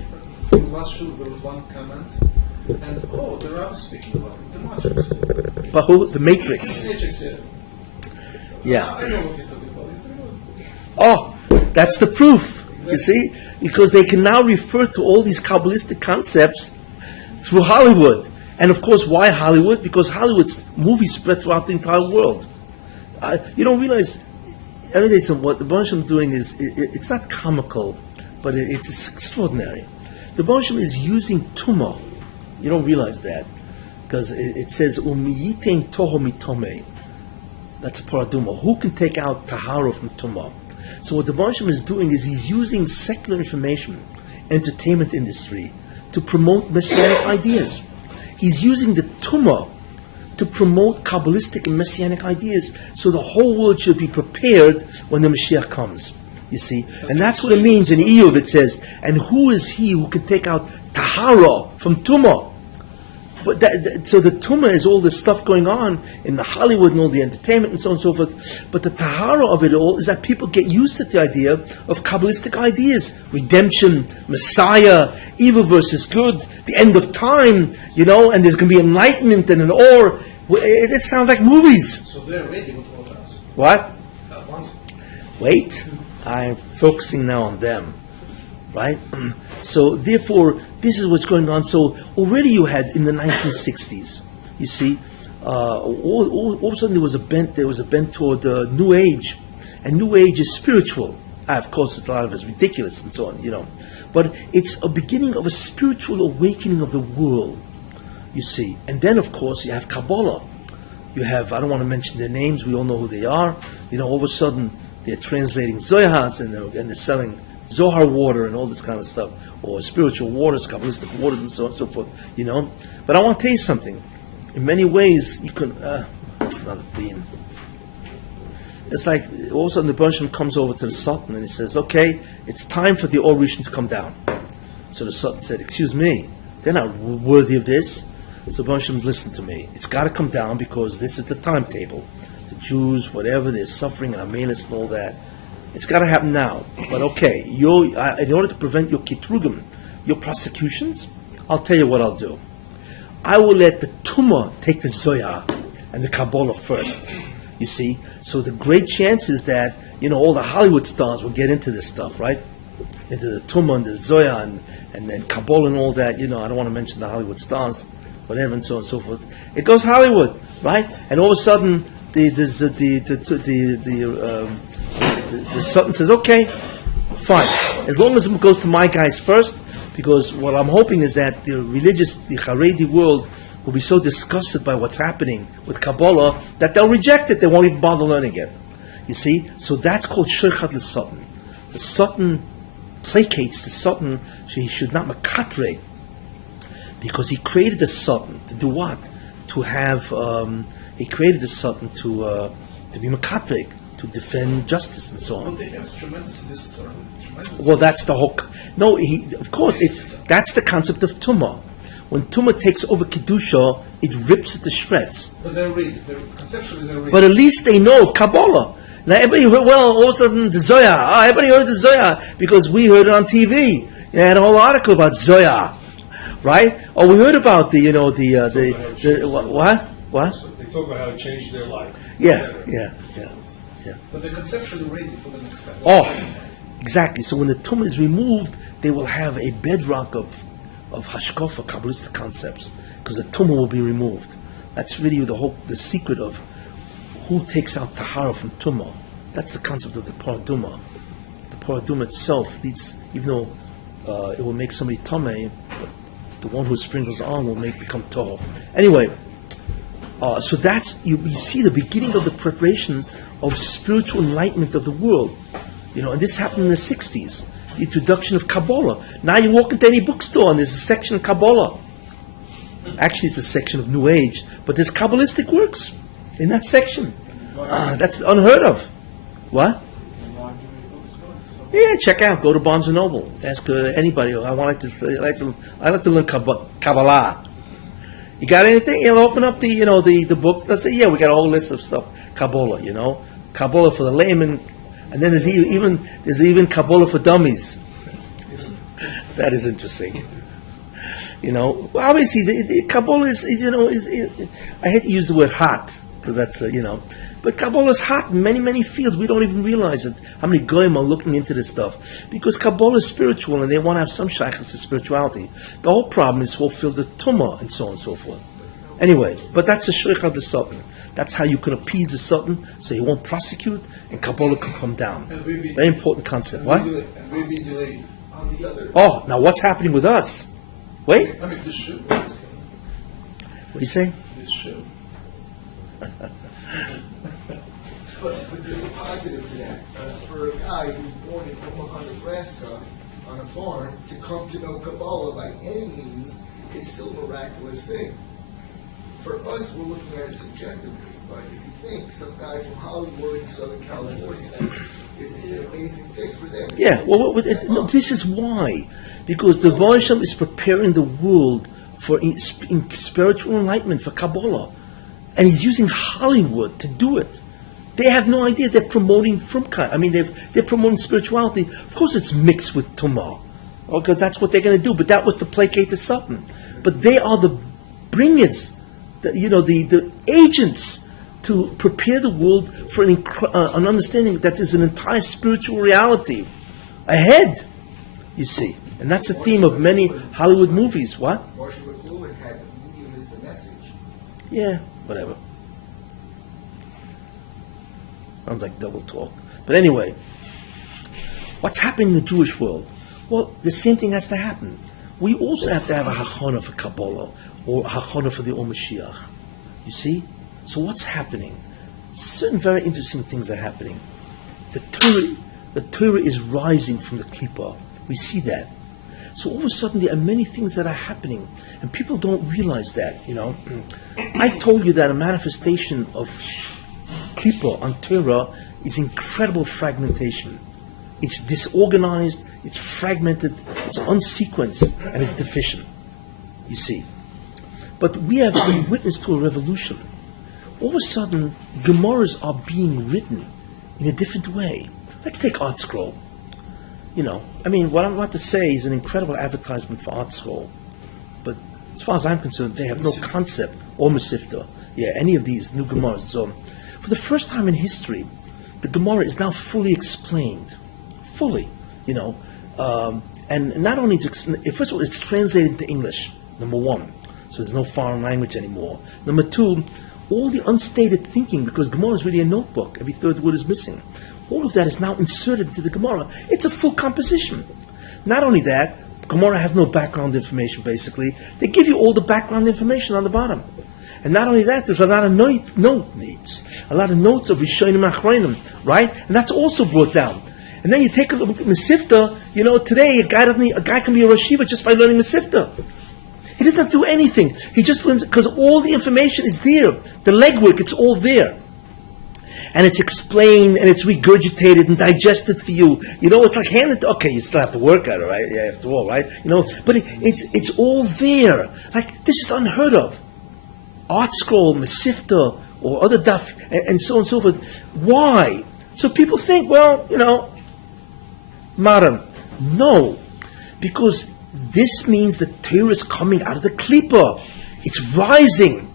For the last show, there was one comment, and the Rambam speaking about the Matrix. But who? The Matrix. Matrix, Yeah. I know what he's talking about. Oh, that's the proof. You see? Because they can now refer to all these Kabbalistic concepts through Hollywood. And of course, why Hollywood? Because Hollywood's movies spread throughout the entire world. You don't realize, what the Baruch Hashem is doing it's not comical, but it's extraordinary. The Baruch Hashem is using tumah. You don't realize that. Because it says, Umiyitein toho mitome. That's a paraduma. Who can take out tahara from tumah? So what the Baruch Hashem is doing is he's using secular information, entertainment industry, to promote messianic ideas. He's using the tumah to promote Kabbalistic and messianic ideas, so the whole world should be prepared when the Mashiach comes. You see, and that's what it means in Iyov. It says, "And who is he who can take out tahara from tumah?" But so the tumah is all this stuff going on in the Hollywood and all the entertainment and so on and so forth. But the tahara of it all is that people get used to the idea of Kabbalistic ideas. Redemption, Messiah, evil versus good, the end of time, and there's going to be enlightenment and an awe. It sounds like movies. So they're ready with all that. What? At once. Wait, I'm focusing now on them. Right? So therefore, this is what's going on. So already you had in the 1960s, you see, all of a sudden there was a bent toward New Age, and New Age is spiritual. Of course, a lot of it's ridiculous and so on, but it's a beginning of a spiritual awakening of the world, you see. And then, of course, you have Cabala. You have, I don't want to mention their names. We all know who they are. All of a sudden they're translating Zohars and they're selling Zohar water and all this kind of stuff, or spiritual waters, Kabbalistic waters, and so on and so forth, But I want to tell you something. In many ways, you can. It's another theme. It's like all of a sudden the Baruch Hashem comes over to the Sultan and he says, "Okay, it's time for the Orishon to come down." So the Sultan said, "Excuse me, they're not worthy of this." So Baruch Hashem, listen to me. It's got to come down because this is the timetable. The Jews, whatever, they're suffering and Amelis and all that. It's got to happen now. But okay, in order to prevent your kitrugim, your prosecutions, I'll tell you what I'll do. I will let the tumah take the zoya and the Cabala first. You see? So the great chance is that, all the Hollywood stars will get into this stuff, right? Into the tumah and the zoya and then Cabala and all that. I don't want to mention the Hollywood stars, whatever, and so on and so forth. It goes Hollywood, right? And all of a sudden, the Sultan says, "Okay, fine. As long as it goes to my guys first, because what I'm hoping is that the Haredi world will be so disgusted by what's happening with Cabala that they'll reject it. They won't even bother learning it. You see? So that's called Sheikhad l'Sultan. The Sultan placates the Sultan, so he should not makatre, because he created the Sultan to do what? To have, he created the Sultan to be makatre, to defend justice and so on. Well, that's the whole. No, of course, that's the concept of tumah. When tumah takes over kedusha, it rips it to shreds. But conceptually they're reading. But at least they know of Cabala. Now everybody heard. Well, all of a sudden the Zoya. Everybody heard the Zoya because we heard it on TV. They had a whole article about Zoya, right? Or we heard about the what? They talk about how it changed their life. Yeah. But they're conceptually ready for the next step. Oh, exactly. So when the tumah is removed, they will have a bedrock of hashkafa, Kabbalistic concepts, because the tumah will be removed. That's really the secret of who takes out tahara from tumah. That's the concept of the paraduma. The paraduma itself leads, even though it will make somebody tameh, but the one who sprinkles on will become tahor. Anyway, so that's we see the beginning of the preparation of spiritual enlightenment of the world. And this happened in the 60s. The introduction of Cabala. Now you walk into any bookstore and there's a section of Cabala. Actually, it's a section of New Age, but there's Kabbalistic works in that section. That's unheard of. What? Yeah, check out. Go to Barnes and Noble. Ask anybody. I like to learn Cabala. You got anything? You'll open up the books. They'll say, yeah, we got a whole list of stuff. Cabala, Cabala for the layman, and then there's even Cabala for dummies. That is interesting. Obviously the Cabala is I hate to use the word hot because that's but Cabala is hot in many fields. We don't even realize it. How many goyim are looking into this stuff because Cabala is spiritual and they want to have some shaykhs to spirituality. The whole problem is fulfill the tumah and so on and so forth. Anyway, but that's the shaykhah of the sultan. That's how you can appease the sultan so he won't prosecute and Cabala can come down. Very important concept. What? And we be delayed on the other. Oh, now what's happening with us? Wait. I mean, this shoe. What do you say? This shoe. But there's a positive to that. For a guy who's born in Omaha, Nebraska, on a farm, to come to know Cabala by any means is still a miraculous thing. For us, we're looking at it subjectively. But if you think some guy from Hollywood in Southern California, it's an amazing thing for them. Yeah, well, this is why. Because the Baruch Hashem is preparing the world for spiritual enlightenment, for Cabala. And he's using Hollywood to do it. They have no idea they're promoting they're promoting spirituality. Of course it's mixed with Tumah. Because that's what they're going to do. But that was to placate the Sultan. But they are the bringers, the agents to prepare the world for an understanding that there's an entire spiritual reality ahead, you see. And that's the theme of many Hollywood movies. What? Marshall McLuhan had the medium is the message. Yeah, whatever. Sounds like double talk. But anyway, what's happening in the Jewish world? Well, the same thing has to happen. We also have to have a hachana for Cabala or a hachana for the Or Mashiach. You see? So what's happening? Certain very interesting things are happening. The Torah is rising from the Klippa. We see that. So all of a sudden there are many things that are happening, and people don't realize that. I told you that a manifestation of Klippa on Torah is incredible fragmentation. It's disorganized, it's fragmented, it's unsequenced, and it's deficient. You see. But we have been witness to a revolution. All of a sudden, Gemaras are being written in a different way. Let's take Art Scroll. What I'm about to say is an incredible advertisement for Art Scroll. But as far as I'm concerned, they have no concept, or Mesifta. Yeah, any of these new Gemaras. So, for the first time in history, the Gemara is now fully explained. Fully, and not only, first of all, it's translated into English, number one. So there's no foreign language anymore. Number two, all the unstated thinking, because Gemara is really a notebook. Every third word is missing. All of that is now inserted into the Gemara. It's a full composition. Not only that, Gemara has no background information, basically. They give you all the background information on the bottom. And not only that, there's a lot of notes. A lot of notes of Rishonim Achronim, right? And that's also brought down. And then you take a look at Mesifta. Today a guy can be a Rosh Yeshiva just by learning Mesifta. He does not do anything. He just learns, because all the information is there. The legwork, it's all there. And it's explained, and it's regurgitated and digested for you. It's like handed, okay, you still have to work at it, right? Yeah, after all, right? But it's all there. Like, this is unheard of. Art Scroll, Mesifta, or other daf, and so on and so forth. Why? So people think, modern. No. Because this means the Torah is coming out of the Klippa. It's rising.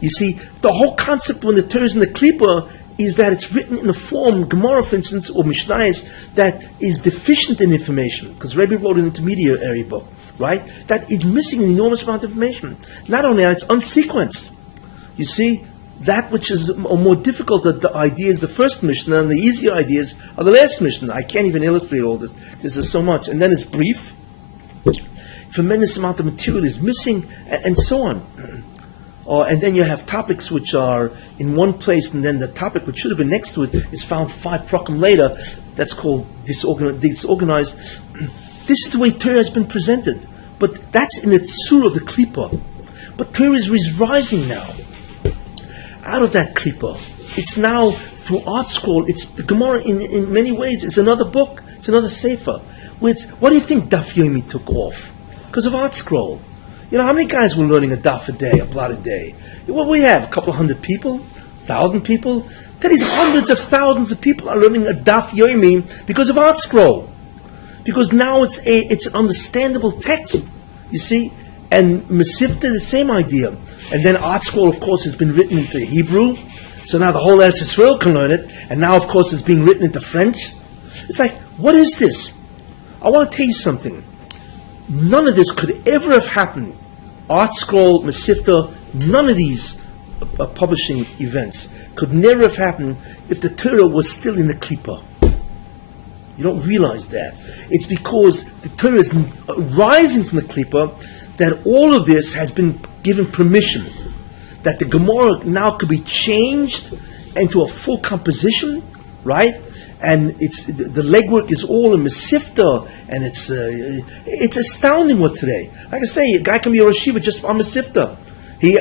You see, the whole concept when the Torah is in the Klippa is that it's written in a form, Gemara, for instance, or Mishnayos, that is deficient in information. Because Rebbe wrote an intermediary book, right? That is missing an enormous amount of information. Not only that, it's unsequenced. You see, that which is more difficult, the ideas, the first Mishnah, and the easier ideas are the last Mishnah. I can't even illustrate all this. There's so much. And then it's brief. Tremendous amount of material is missing, and so on. And then you have topics which are in one place, and then the topic which should have been next to it is found 5 prakim later. That's called disorganized. This is the way Torah has been presented. But that's in the tzur of the Klippa. But Torah is rising now. Out of that Klippa. It's now through art scroll. It's the Gemara in many ways. It's another book. It's another sefer. What do you think Daf Yomi took off? Because of art scroll. You know, how many guys were learning a daf a day, a blot a day? What we have, a couple hundred people, 1,000 people. That is hundreds of thousands of people are learning a daf yomi because of art scroll. Because now it's an understandable text, you see. And Mesivta, the same idea. And then art scroll, of course, has been written into Hebrew. So now the whole Eretz Yisrael can learn it. And now, of course, it's being written into French. It's like, what is this? I want to tell you something. None of this could ever have happened. Art Scroll, Mesivta, none of these publishing events could never have happened if the Torah was still in the Klippa. You don't realize that. It's because the Torah is rising from the Klippa that all of this has been given permission. That the Gemara now could be changed into a full composition, right? And it's the legwork is all in Mesivta, and it's astounding what today. Like I say, a guy can be a Rosh Yeshiva just on Mesivta.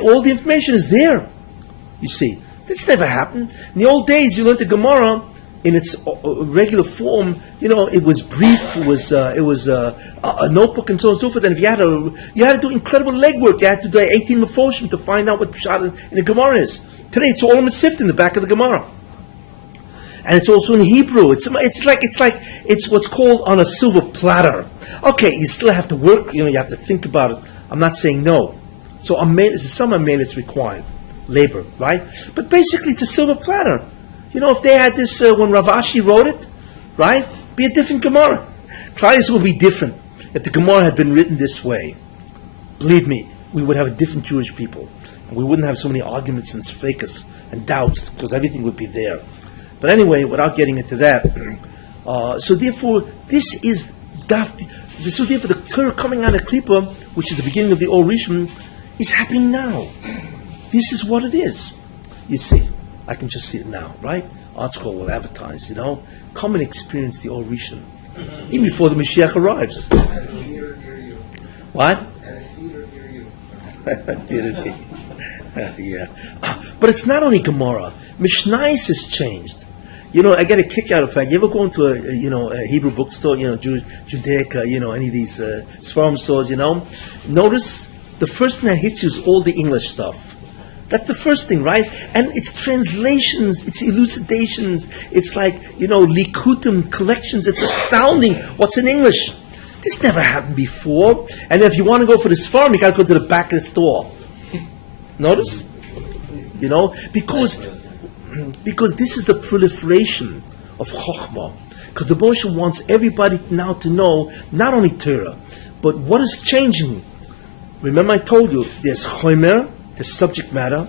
All the information is there. You see, that's never happened. In the old days, you learned the Gemara in its regular form. You know, it was brief. It was a notebook and so on and so forth. And if you had to do incredible legwork. You had to do 18 mefoshim to find out what pshat in the Gemara is. Today, it's all in Mesivta in the back of the Gemara. And it's also in Hebrew. It's what's called on a silver platter. Okay, you still have to work. You have to think about it. I'm not saying no. So some it's required, labor, right? But basically, it's a silver platter. If they had this when Rav Ashi wrote it, right? Be a different Gemara. Klal would be different if the Gemara had been written this way. Believe me, we would have a different Jewish people, and we wouldn't have so many arguments and fracas and doubts because everything would be there. But anyway, without getting into that, so therefore, the Torah coming out of Klippa, which is the beginning of the Or Rishon, is happening now. This is what it is. You see, I can just see it now, right? Art Scroll will advertise, come and experience the Or Rishon, even before the Mashiach arrives. At a theater near you. What? At a theater near you. Yeah. But it's not only Gemara. Mishnayos has changed. I get a kick out of the fact. You ever go into a Hebrew bookstore, Judaica, any of these Sfarim stores, Notice the first thing that hits you is all the English stuff. That's the first thing, right? And it's translations, it's elucidations, it's like, Likutim collections. It's astounding what's in English. This never happened before. And if you want to go for the Sfarim, you got to go to the back of the store. Notice? Because this is the proliferation of Chokhmah. Because the Moshe wants everybody now to know not only Torah, but what is changing. Remember I told you, there's Chomer, the subject matter,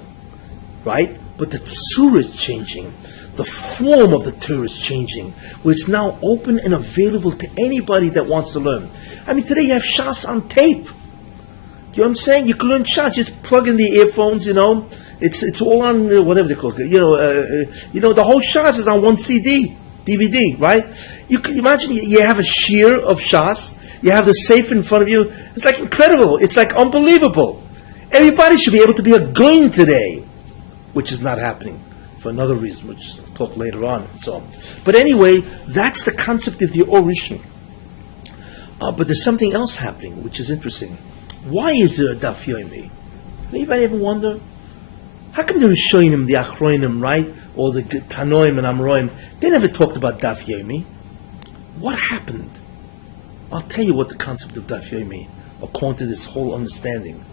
right? But the tzura is changing. The form of the Torah is changing, where it's now open and available to anybody that wants to learn. Today you have Shas on tape. You know what I'm saying? You can learn Shas, just plug in the earphones, It's all on whatever they call it. The whole Shas is on one CD, DVD, right? You can imagine you have a shiur of Shas, you have the sefer in front of you. It's like incredible. It's like unbelievable. Everybody should be able to be a goyin today, which is not happening for another reason, which I'll talk later on and so on. But anyway, that's the concept of the Or Rishon. But there's something else happening, which is interesting. Why is there a Daf Yomi? Anybody ever wonder? How come the Rishonim, the Achronim, right, or the Kanoim and Amroim, they never talked about Daf Yomi? What happened? I'll tell you what the concept of Daf Yomi, according to this whole understanding,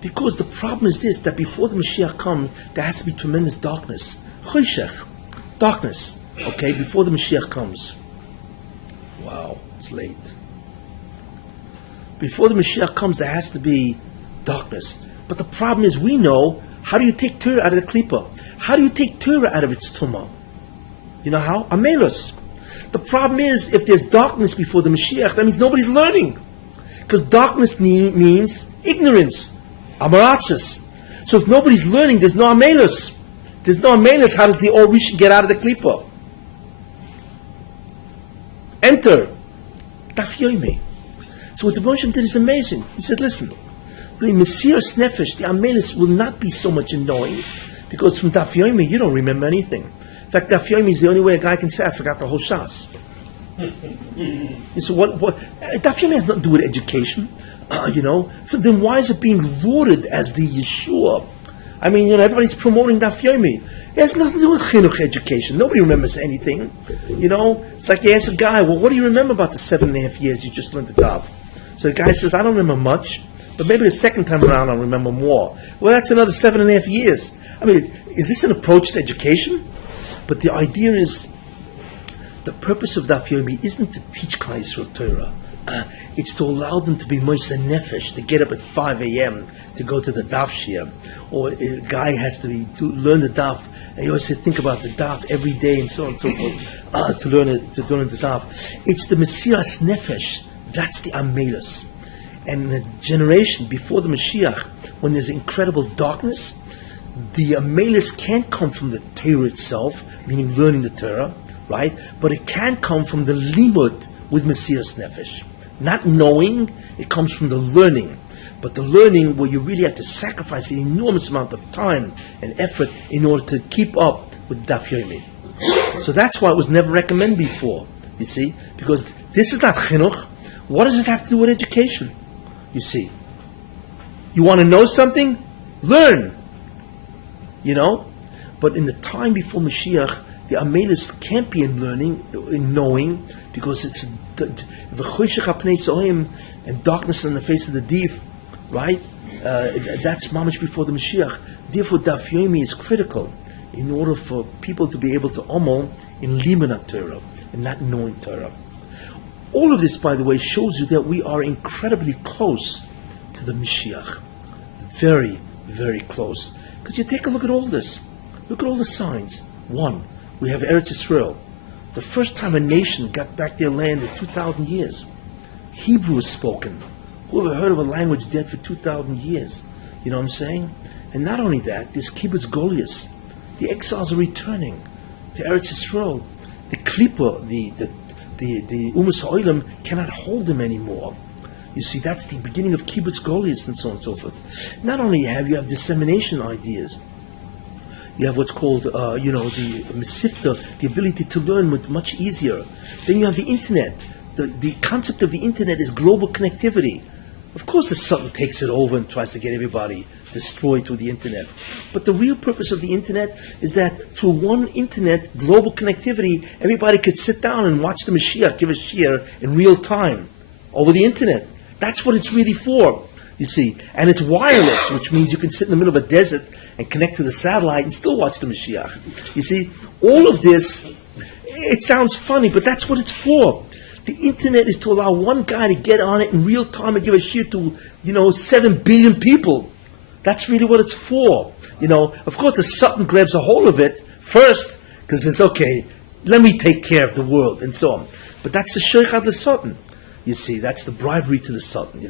Because the problem is this, that before the Mashiach comes, there has to be tremendous darkness. Choshech, darkness, okay, before the Mashiach comes. Wow, it's late. Before the Mashiach comes, there has to be darkness. But the problem is, we know, how do you take Torah out of the Klippa? How do you take Torah out of its Tumah? You know how? Amelus. The problem is, if there's darkness before the Mashiach, that means nobody's learning. Because darkness means ignorance. Amaratzis. So if nobody's learning, there's no Amelus. There's no Amelus, how does the Or Rishon get out of the Klippa? Enter. Daf Yomi. So what the Moshe did is amazing. He said, listen, the Mesiras Nefesh, the Amelus, will not be so much in knowing, because from Daf Yomi, you don't remember anything. In fact, Daf Yomi is the only way a guy can say, I forgot the whole Shas. So what Daf Yomi has nothing to do with education, So then why is it being lauded as the Yeshua? I mean, everybody's promoting Daf Yomi. It has nothing to do with chinuch education. Nobody remembers anything. It's like you ask a guy, well, what do you remember about the 7.5 years you just learned the Daf? So the guy says, I don't remember much, but maybe the second time around I'll remember more. Well, that's another 7.5 years. I mean, is this an approach to education? But the idea is, the purpose of Daf Yomi isn't to teach Klal Yisrael Torah. It's to allow them to be moise nefesh, to get up at 5 a.m. to go to the daf shiur. Or a guy has to learn the daf, and you always say, think about the daf every day, and so on and so forth, to learn the daf. It's the mesiras nefesh, that's the amelus. And in the generation before the Mashiach, when there's incredible darkness, the amelus can't come from the Torah itself, meaning learning the Torah, right? But it can come from the limud with mesiras nefesh. Not knowing, it comes from the learning. But the learning where you really have to sacrifice an enormous amount of time and effort in order to keep up with Daf Yomi. So that's why it was never recommended before, you see? Because this is not chinuch. What does it have to do with education? You see? You want to know something? Learn. But in the time before Mashiach, the Amelus can't be in learning, in knowing, because it's and darkness on the face of the deep, right? That's mamash before the Mashiach. Therefore, Daf Yomi is critical in order for people to be able to omol in limanat Torah and not knowing Torah. All of this, by the way, shows you that we are incredibly close to the Mashiach. Very, very close. Because you take a look at all this. Look at all the signs. One, we have Eretz Yisrael. The first time a nation got back their land in 2,000 years. Hebrew is spoken. Who ever heard of a language dead for 2,000 years? You know what I'm saying? And not only that, there's Kibbutz Goliath. The exiles are returning to Eretz Yisrael. The Klippa, the Umas Ha'olam cannot hold them anymore. You see, that's the beginning of Kibbutz Goliath and so on and so forth. Not only you have dissemination ideas. You have what's called, the mesifta, the ability to learn much easier. Then you have the internet. The concept of the internet is global connectivity. Of course, the Satan takes it over and tries to get everybody destroyed through the internet. But the real purpose of the internet is that through one internet, global connectivity, everybody could sit down and watch the Mashiach give a shiur in real time over the internet. That's what it's really for, you see. And it's wireless, which means you can sit in the middle of a desert and connect to the satellite and still watch the Mashiach. You see, all of this, it sounds funny, but that's what it's for. The internet is to allow one guy to get on it in real time and give a shiur to, 7 billion people. That's really what it's for. Of course, the Satan grabs a hold of it first, because it's okay, let me take care of the world, and so on. But that's the sheikhad the Satan. You see, that's the bribery to the Satan,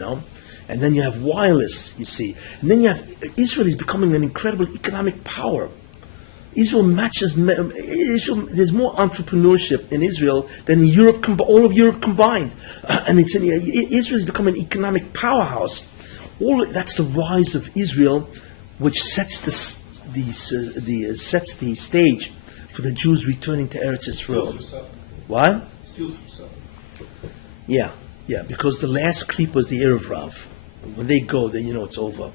And then you have wireless, you see. And then you have, Israel is becoming an incredible economic power. There's more entrepreneurship in Israel than in Europe, all of Europe combined. And Israel has become an economic powerhouse. That's the rise of Israel, which sets the stage for the Jews returning to Eretz Yisrael. What? Yeah, because the last klippa is the Erev Rav. When they go, then it's over.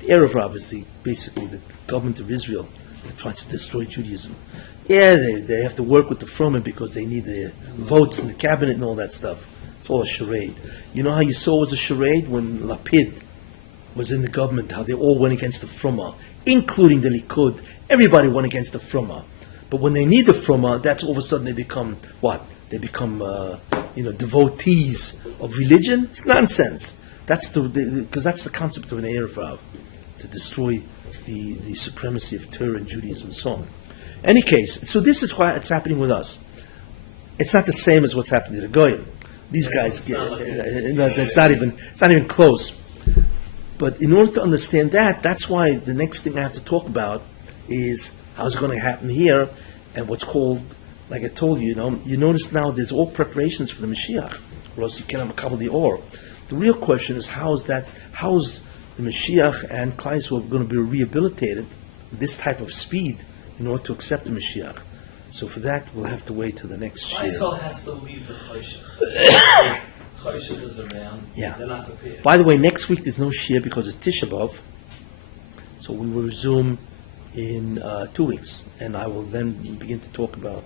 The Erev Rav is basically the government of Israel that tries to destroy Judaism. Yeah, they have to work with the Fromen because they need the votes in the cabinet and all that stuff. It's all a charade. You know how you saw it was a charade when Lapid was in the government, how they all went against the Frumma, including the Lakewood. Everybody went against the Frumma. But when they need the Frumma, that's all of a sudden they become what? They become, devotees of religion. It's nonsense. That's because that's the concept of an Erev, to destroy the supremacy of Torah and Judaism and so on. Any case, so this is why it's happening with us. It's not the same as what's happening to the Goyim. These guys, it's not even close. But in order to understand that, that's why the next thing I have to talk about is how's it going to happen here, and what's called, like I told you, you notice now there's all preparations for the Mashiach, or else you can't have a Kabbalah or. The real question is how's the Mashiach and Klal Yisrael going to be rehabilitated with this type of speed in order to accept the Mashiach. So for that, we'll have to wait till the next shiur. Klal has to leave the Choshech. Choshech is around. Yeah. They're not prepared. By the way, next week there's no shiur because it's Tisha Be'Av. So we will resume in 2 weeks, and I will then begin to talk about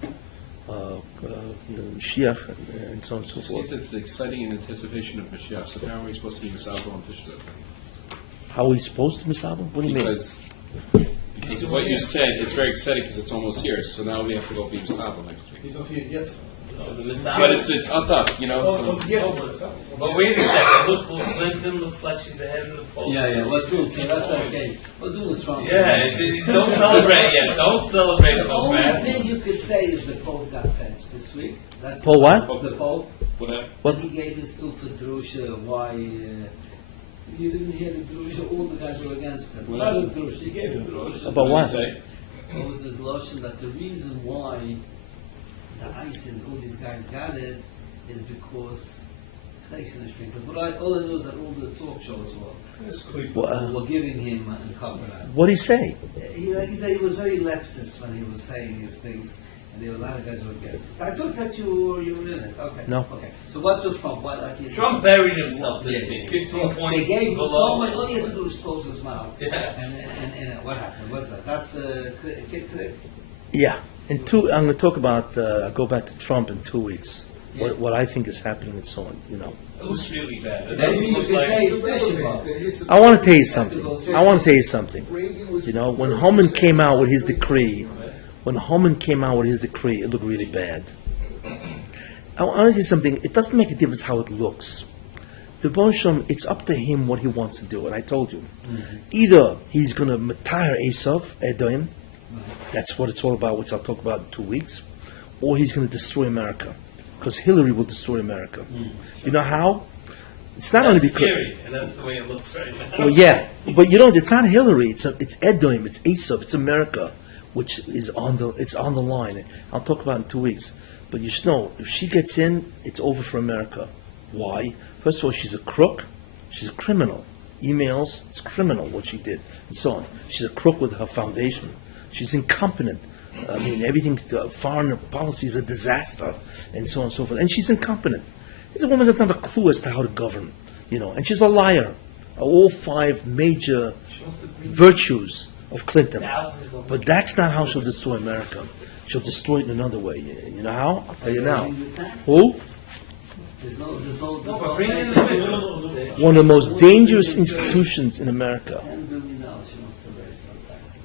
Mashiach and so on and so forth. It's exciting in anticipation of Mashiach. So how are we supposed to be Misabel on Tisha B'Av? How are we supposed to Misabel? What do you mean? Because of what you said, it's very exciting because it's almost here. So now we have to go be Misabel next week. He's not here yet. So the Messiah- But it's up, Yeah. But wait a second. Look, Clinton looks like she's ahead of the poll. Let's do it. That's okay. Let's do it, Trump. Don't celebrate yet. Don't celebrate The so only fast. thing you could say is the Pope got benched this week. That's Pope what? The Pope. What? What? He gave his stupid drusha why you didn't hear the drusha, all the guys were against him. What? Not his drusha, he gave the drusha. About what? What was his lotion that the reason why the ice and all these guys got it is because all I know is that all the talk shows were giving him and Cabala. What did he say? He said he was very leftist when he was saying these things, and there were a lot of guys who were against it. I thought that you were in it. Okay. No. Okay. So what's with Trump? What, like he Trump buried himself this Yeah. week. 15 points They gave him so below. much. All he had to do was close his mouth. Yeah. And what happened? What's that? That's the kid click. Yeah. I'm going to talk about, I'll go back to Trump in 2 weeks. Yeah. What I think is happening and so on, It looks really bad. It They doesn't look like. say it's special. I want to tell you something. When Haman came out with his decree, it looked really bad. I want to tell you something. It doesn't make a difference how it looks. The Bonsham, it's up to him what he wants to do. And I told you, either he's going to retire Esav, Edom, that's what it's all about, which I'll talk about in 2 weeks, or he's going to destroy America, because Hillary will destroy America. You know how? It's not only That's because. scary, and that's the way it looks right now. Well, yeah, but it's not Hillary. It's Edom. It's Esav. It's America, which is on the line. I'll talk about it in 2 weeks. But you should know, if she gets in, it's over for America. Why? First of all, she's a crook. She's a criminal. Emails, it's criminal what she did, and so on. She's a crook with her foundation. She's incompetent. I mean, everything, the foreign policy is a disaster, and so on and so forth. And she's incompetent. It's a woman that doesn't have a clue as to how to govern, and she's a liar. All 5 major virtues of Clinton. But that's not how she'll destroy America. She'll destroy it in another way. You know how? I'll tell you now. Who? There's no Bring in the middle. One of the most dangerous institutions in America. $10 billion she wants to raise on taxes.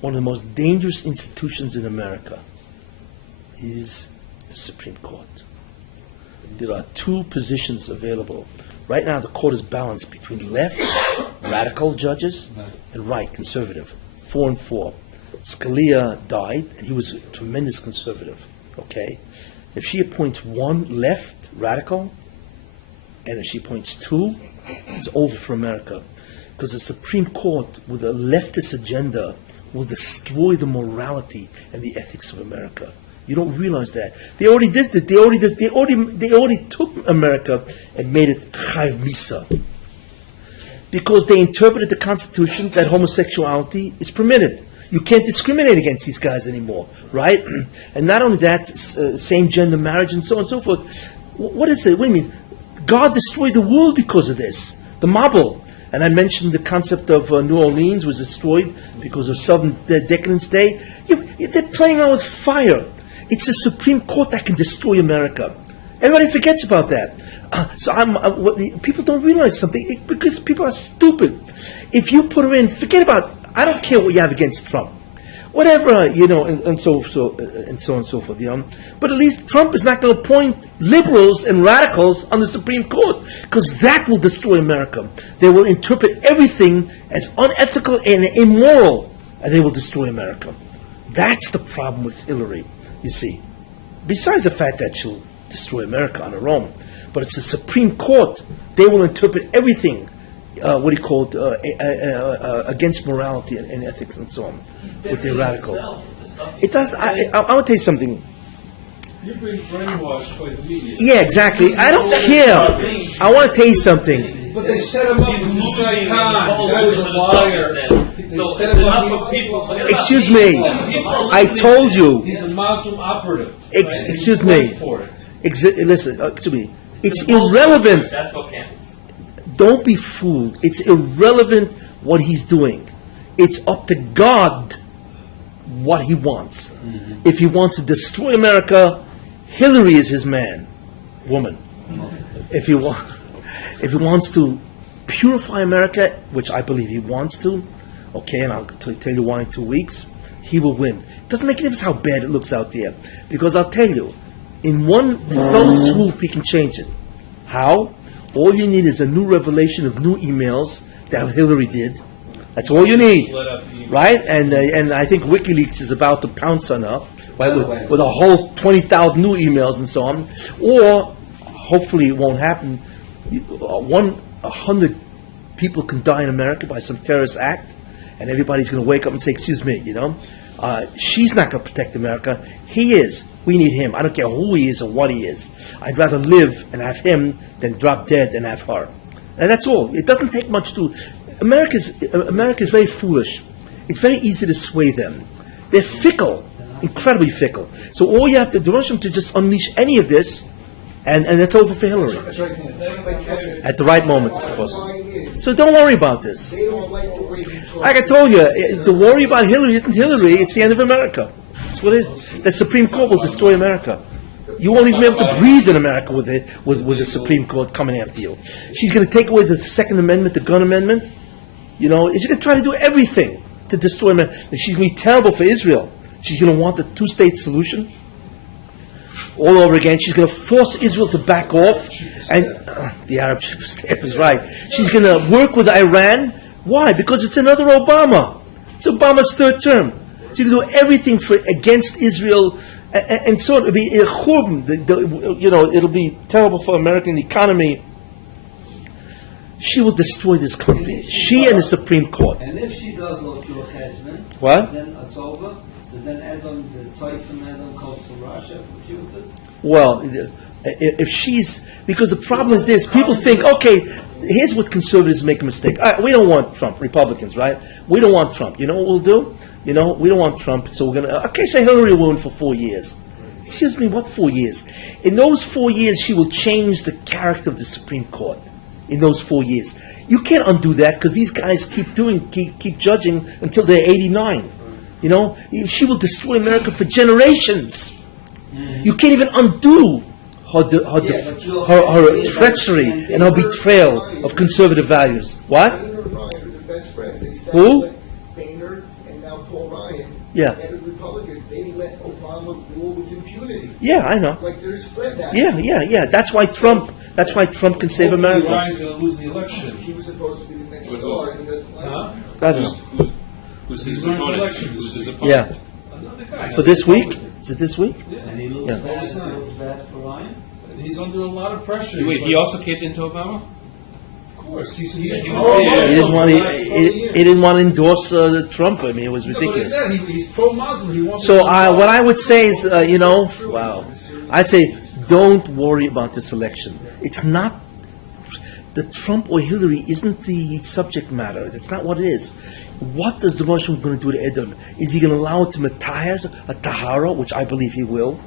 One of the most dangerous institutions in America is the Supreme Court. There are 2 positions available. Right now, the court is balanced between left, radical judges, and right, conservative. 4 and 4. Scalia died, and he was a tremendous conservative. Okay? If she appoints 1 left, radical, and if she appoints 2, it's over for America. Because the Supreme Court, with a leftist agenda, will destroy the morality and the ethics of America. You don't realize that. They already did it. They already took America and made it chayv misa. Because they interpreted the Constitution that homosexuality is permitted. You can't discriminate against these guys anymore, right? And not only that, same-gender marriage and so on and so forth. What is it? What do you mean? God destroyed the world because of this. The Mabul. And I mentioned the concept of New Orleans was destroyed because of Southern Decadence Day. They're playing around with fire. It's the Supreme Court that can destroy America. Everybody forgets about that. People don't realize something because people are stupid. If you put her in, forget about. I don't care what you have against Trump, whatever and so on and so forth. But at least Trump is not going to appoint liberals and radicals on the Supreme Court because that will destroy America. They will interpret everything as unethical and immoral, and they will destroy America. That's the problem with Hillary. You see, besides the fact that she'll destroy America on her own, but it's the Supreme Court. They will interpret everything, against morality and ethics and so on, with the radical. It does. I want to tell you something. You're being brainwashed by the media. Yeah, exactly. I don't care. I want to tell you something. But they set him up with this guy Khan. That is a liar. They set him up. Excuse me. I told you. He's a Muslim operative. Excuse me. For it. Listen, excuse me. It's irrelevant. That's what counts. Don't be fooled. It's irrelevant what he's doing. It's up to God what he wants. Mm-hmm. If he wants to destroy America, Hillary is his woman. If he wants to purify America, which I believe he wants to, okay, and I'll tell you why in 2 weeks, he will win. It doesn't make any difference how bad it looks out there, because I'll tell you, in one fell swoop, he can change it. How? All you need is a new revelation of new emails that Hillary did. That's all you need, right? And I think WikiLeaks is about to pounce on her with a whole 20,000 new emails and so on. Or hopefully it won't happen. 100 people can die in America by some terrorist act, and everybody's going to wake up and say, "Excuse me," she's not going to protect America. He is. We need him. I don't care who he is or what he is. I'd rather live and have him than drop dead and have her. And that's all. It doesn't take much to. America's very foolish. It's very easy to sway them. They're fickle, incredibly fickle. So all you have to do is to just unleash any of this, and it's over for Hillary. At the right moment, of course. So don't worry about this. They don't like the way you talk. Like I told you, the worry about Hillary isn't Hillary, it's the end of America. That's what it is. The Supreme Court will destroy America. You won't even be able to breathe in America with the Supreme Court coming after you. She's going to take away the Second Amendment, the gun amendment. She's going to try to do everything to destroy America. And she's going to be terrible for Israel. She's going to want the two-state solution all over again. She's going to force Israel to back off. And the Arab chief of staff is right. She's going to work with Iran. Why? Because it's another Obama. It's Obama's third term. She's going to do everything against Israel, and so on. It'll be a churban. It'll be terrible for American economy. She will destroy this country. She and the Supreme Court. And if she does not do a cheshbon, what? Then it's over. Then add on the type from Adam comes from Russia. Well, if she's, because the problem is this: people think, okay, here's what conservatives make a mistake. All right, we don't want Trump. Republicans, right? We don't want Trump. You know what we'll do? We don't want Trump, so we're going to, okay, say Hillary will win for 4 years. Excuse me, what 4 years? In those 4 years, she will change the character of the Supreme Court. In those 4 years. You can't undo that because these guys keep judging until they're 89. She will destroy America for generations. You can't even undo her treachery and her betrayal of conservative values. What? Who? Yeah. And the Republicans, they let Obama rule with impunity. Yeah, I know. Like they're spread that. Yeah. That's why Trump can save America. Ryan's going to lose the election. He was supposed to be the next star. I don't know. Who's his opponent? Who's his opponent? Yeah. Another guy. For this week? Is it this week? And he looks Yeah. bad for Ryan. And he's under a lot of pressure. Wait, he also caved into Obama? Of course. He He didn't want to endorse Trump. I mean, it was ridiculous. He's pro-Muslim. He wants So what I would say is, wow, I'd say don't worry about this election. It's not the Trump or Hillary isn't the subject matter. That's not what it is. What is the Russian going to do to Edom? Is he going to allow it to retire a tahara, which I believe he will?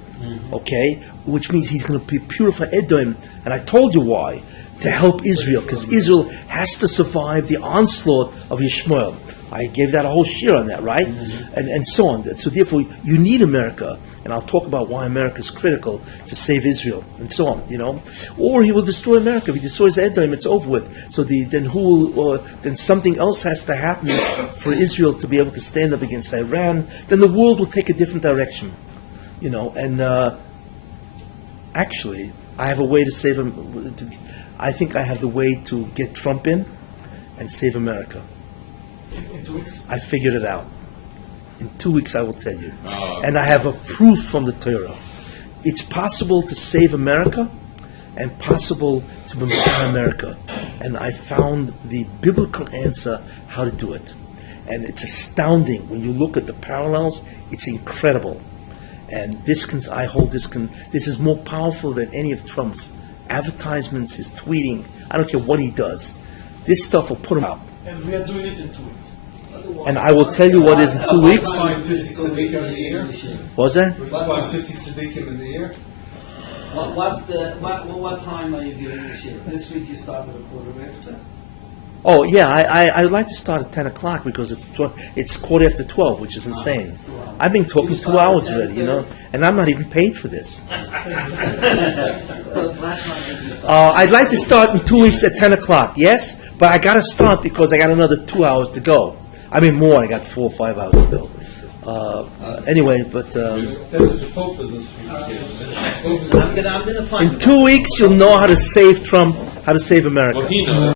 Okay, which means he's going to purify Edom, and I told you why. To help Israel, because Israel has to survive the onslaught of Yishmael. I gave that a whole shiur on that, right? And so on. So therefore, you need America. and I'll talk about why America is critical to save Israel, and so on, Or he will destroy America. If he destroys Edom, it's over with. So then something else has to happen for Israel to be able to stand up against Iran. Then the world will take a different direction, And actually, I have a way to save him. I think I have the way to get Trump in and save America. In 2 weeks? I figured it out. In 2 weeks, I will tell you. Oh. And I have a proof from the Torah. It's possible to save America and possible to empower America. And I found the biblical answer how to do it. And it's astounding. When you look at the parallels, it's incredible. And this is more powerful than any of Trump's advertisements, his tweeting. I don't care what he does. This stuff will put him out. And we are doing it in 2 weeks. And I will tell you what is in 2 weeks. 550 tzaddikim in the year. What was that? 550 tzaddikim in the year. What time are you giving this year? This week you start with a quarter after? Oh, yeah, I'd like to start at 10 o'clock because it's quarter after 12, which is insane. I've been talking 2 hours already, and I'm not even paid for this. I'd like to start in 2 weeks at 10 o'clock, yes, but I got to start because I got another 2 hours to go. I mean, more, I got 4 or 5 hours to go. Anyway, but That's if the Pope doesn't speak. I'm gonna find in 2 weeks you'll know how to save Trump, how to save America. Well, he knows.